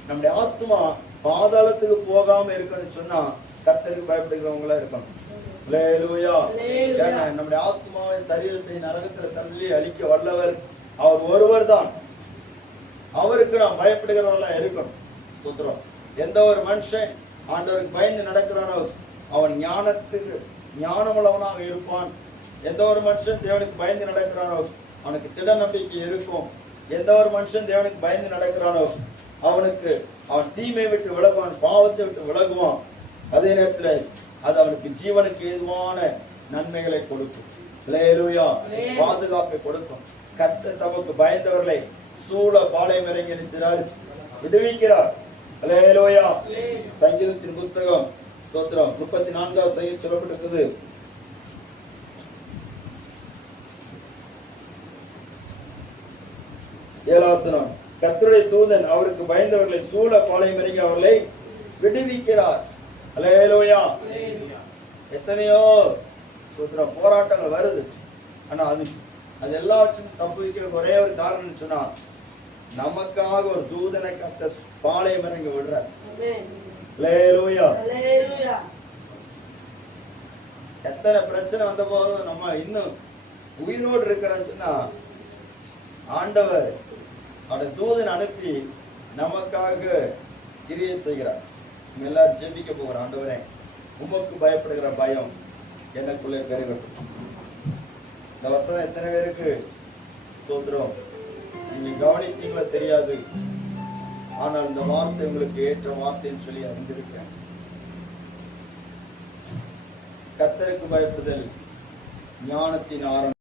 நம்முடைய ஆத்மா பாதாளத்துக்கு போகாம இருக்கணும்னு சொன்னா கர்த்தருக்கு பயப்படுகிறவங்களா இருக்கணும். அல்லேலூயா. நம்முடைய ஆத்மாவை சரீரத்தை நரகத்துல தள்ளி அழிக்க வல்லவர் அவர் ஒருவர் தான். அவருக்கு நாம் பயப்படுகிறவங்களா இருக்கணும். ஸ்தோத்திரம். எந்த ஒரு மனுஷன் ஆண்டவருக்கு பயந்து நடக்கிறானோ அவன் ஞானமுள்ளவனாக இருப்பான். எந்த ஒரு மனுஷன் தேவனுக்கு பயந்து நடக்கிறானோ அவனுக்கு திட நம்பிக்கை இருக்கும். எந்த ஒரு மனுஷன் தேவனுக்கு பயந்து நடக்கிறானோ அவன் தீமை விட்டு விலகுவான், பாவத்தை விட்டு விலகுவான். அதே நேரத்தில் அது அவனுக்கு ஜீவனுக்கு ஏதுவான நன்மைகளை கொடுக்கும். அல்லேலூயா. பாதுகாப்பை கொடுக்கும். கர்த்தர் தமக்கு பயந்தவர்களை சூழ பாளையம் இறங்கி விடுவிக்கிறார். அல்லேலூயா. சங்கீதத்தின் புஸ்தகம் ஸ்தோத்திரம் 34வது சங்கீதம் சொல்லப்பட்டிருக்குது. ஏழாசனம். கர்த்தருடைய தூதன் அவருக்கு பயந்தவர்களை சூழ பாளையம் இறங்கி அவர்களை விடுவிக்கிறார். அல்லேலூயா. எத்தனையோ ஸ்தோத்திரம் போராட்டங்கள் வருது. ஆனா அது எல்லாவற்றையும் தப்புவிக்க ஒரே ஒரு காரணம் சொன்னா நமக்காக ஒரு தூதனை கர்த்தர் பாளையம் இறங்கி விடுறார். அல்லேலூயா. எத்தனை பிரச்சனை வந்த போதும் நம்ம இன்னும் உயிரோடு இருக்கிறோம்னு சொன்னா ஆண்டவர் அவருடைய தூதன் அனுப்பி நமக்காக கிரியை செய்கிறார். நம்ம எல்லாரும் ஜெபிக்க போகிறோம். ஆண்டவரே, உமக்கு பயப்படுகிற பயம் எனக்குள்ளே பெருகட்டும். இந்த வசனம் எத்தனை பேருக்கு ஸ்தோத்திரம் நீங்க கவனித்தீங்களோ தெரியாது. ஆனால் இந்த வார்த்தை உங்களுக்கு ஏற்ற வார்த்தைன்னு சொல்லி அறிந்திருக்கேன். கர்த்தருக்கு பயப்படுதல் ஞானத்தின் ஆரம்பம்.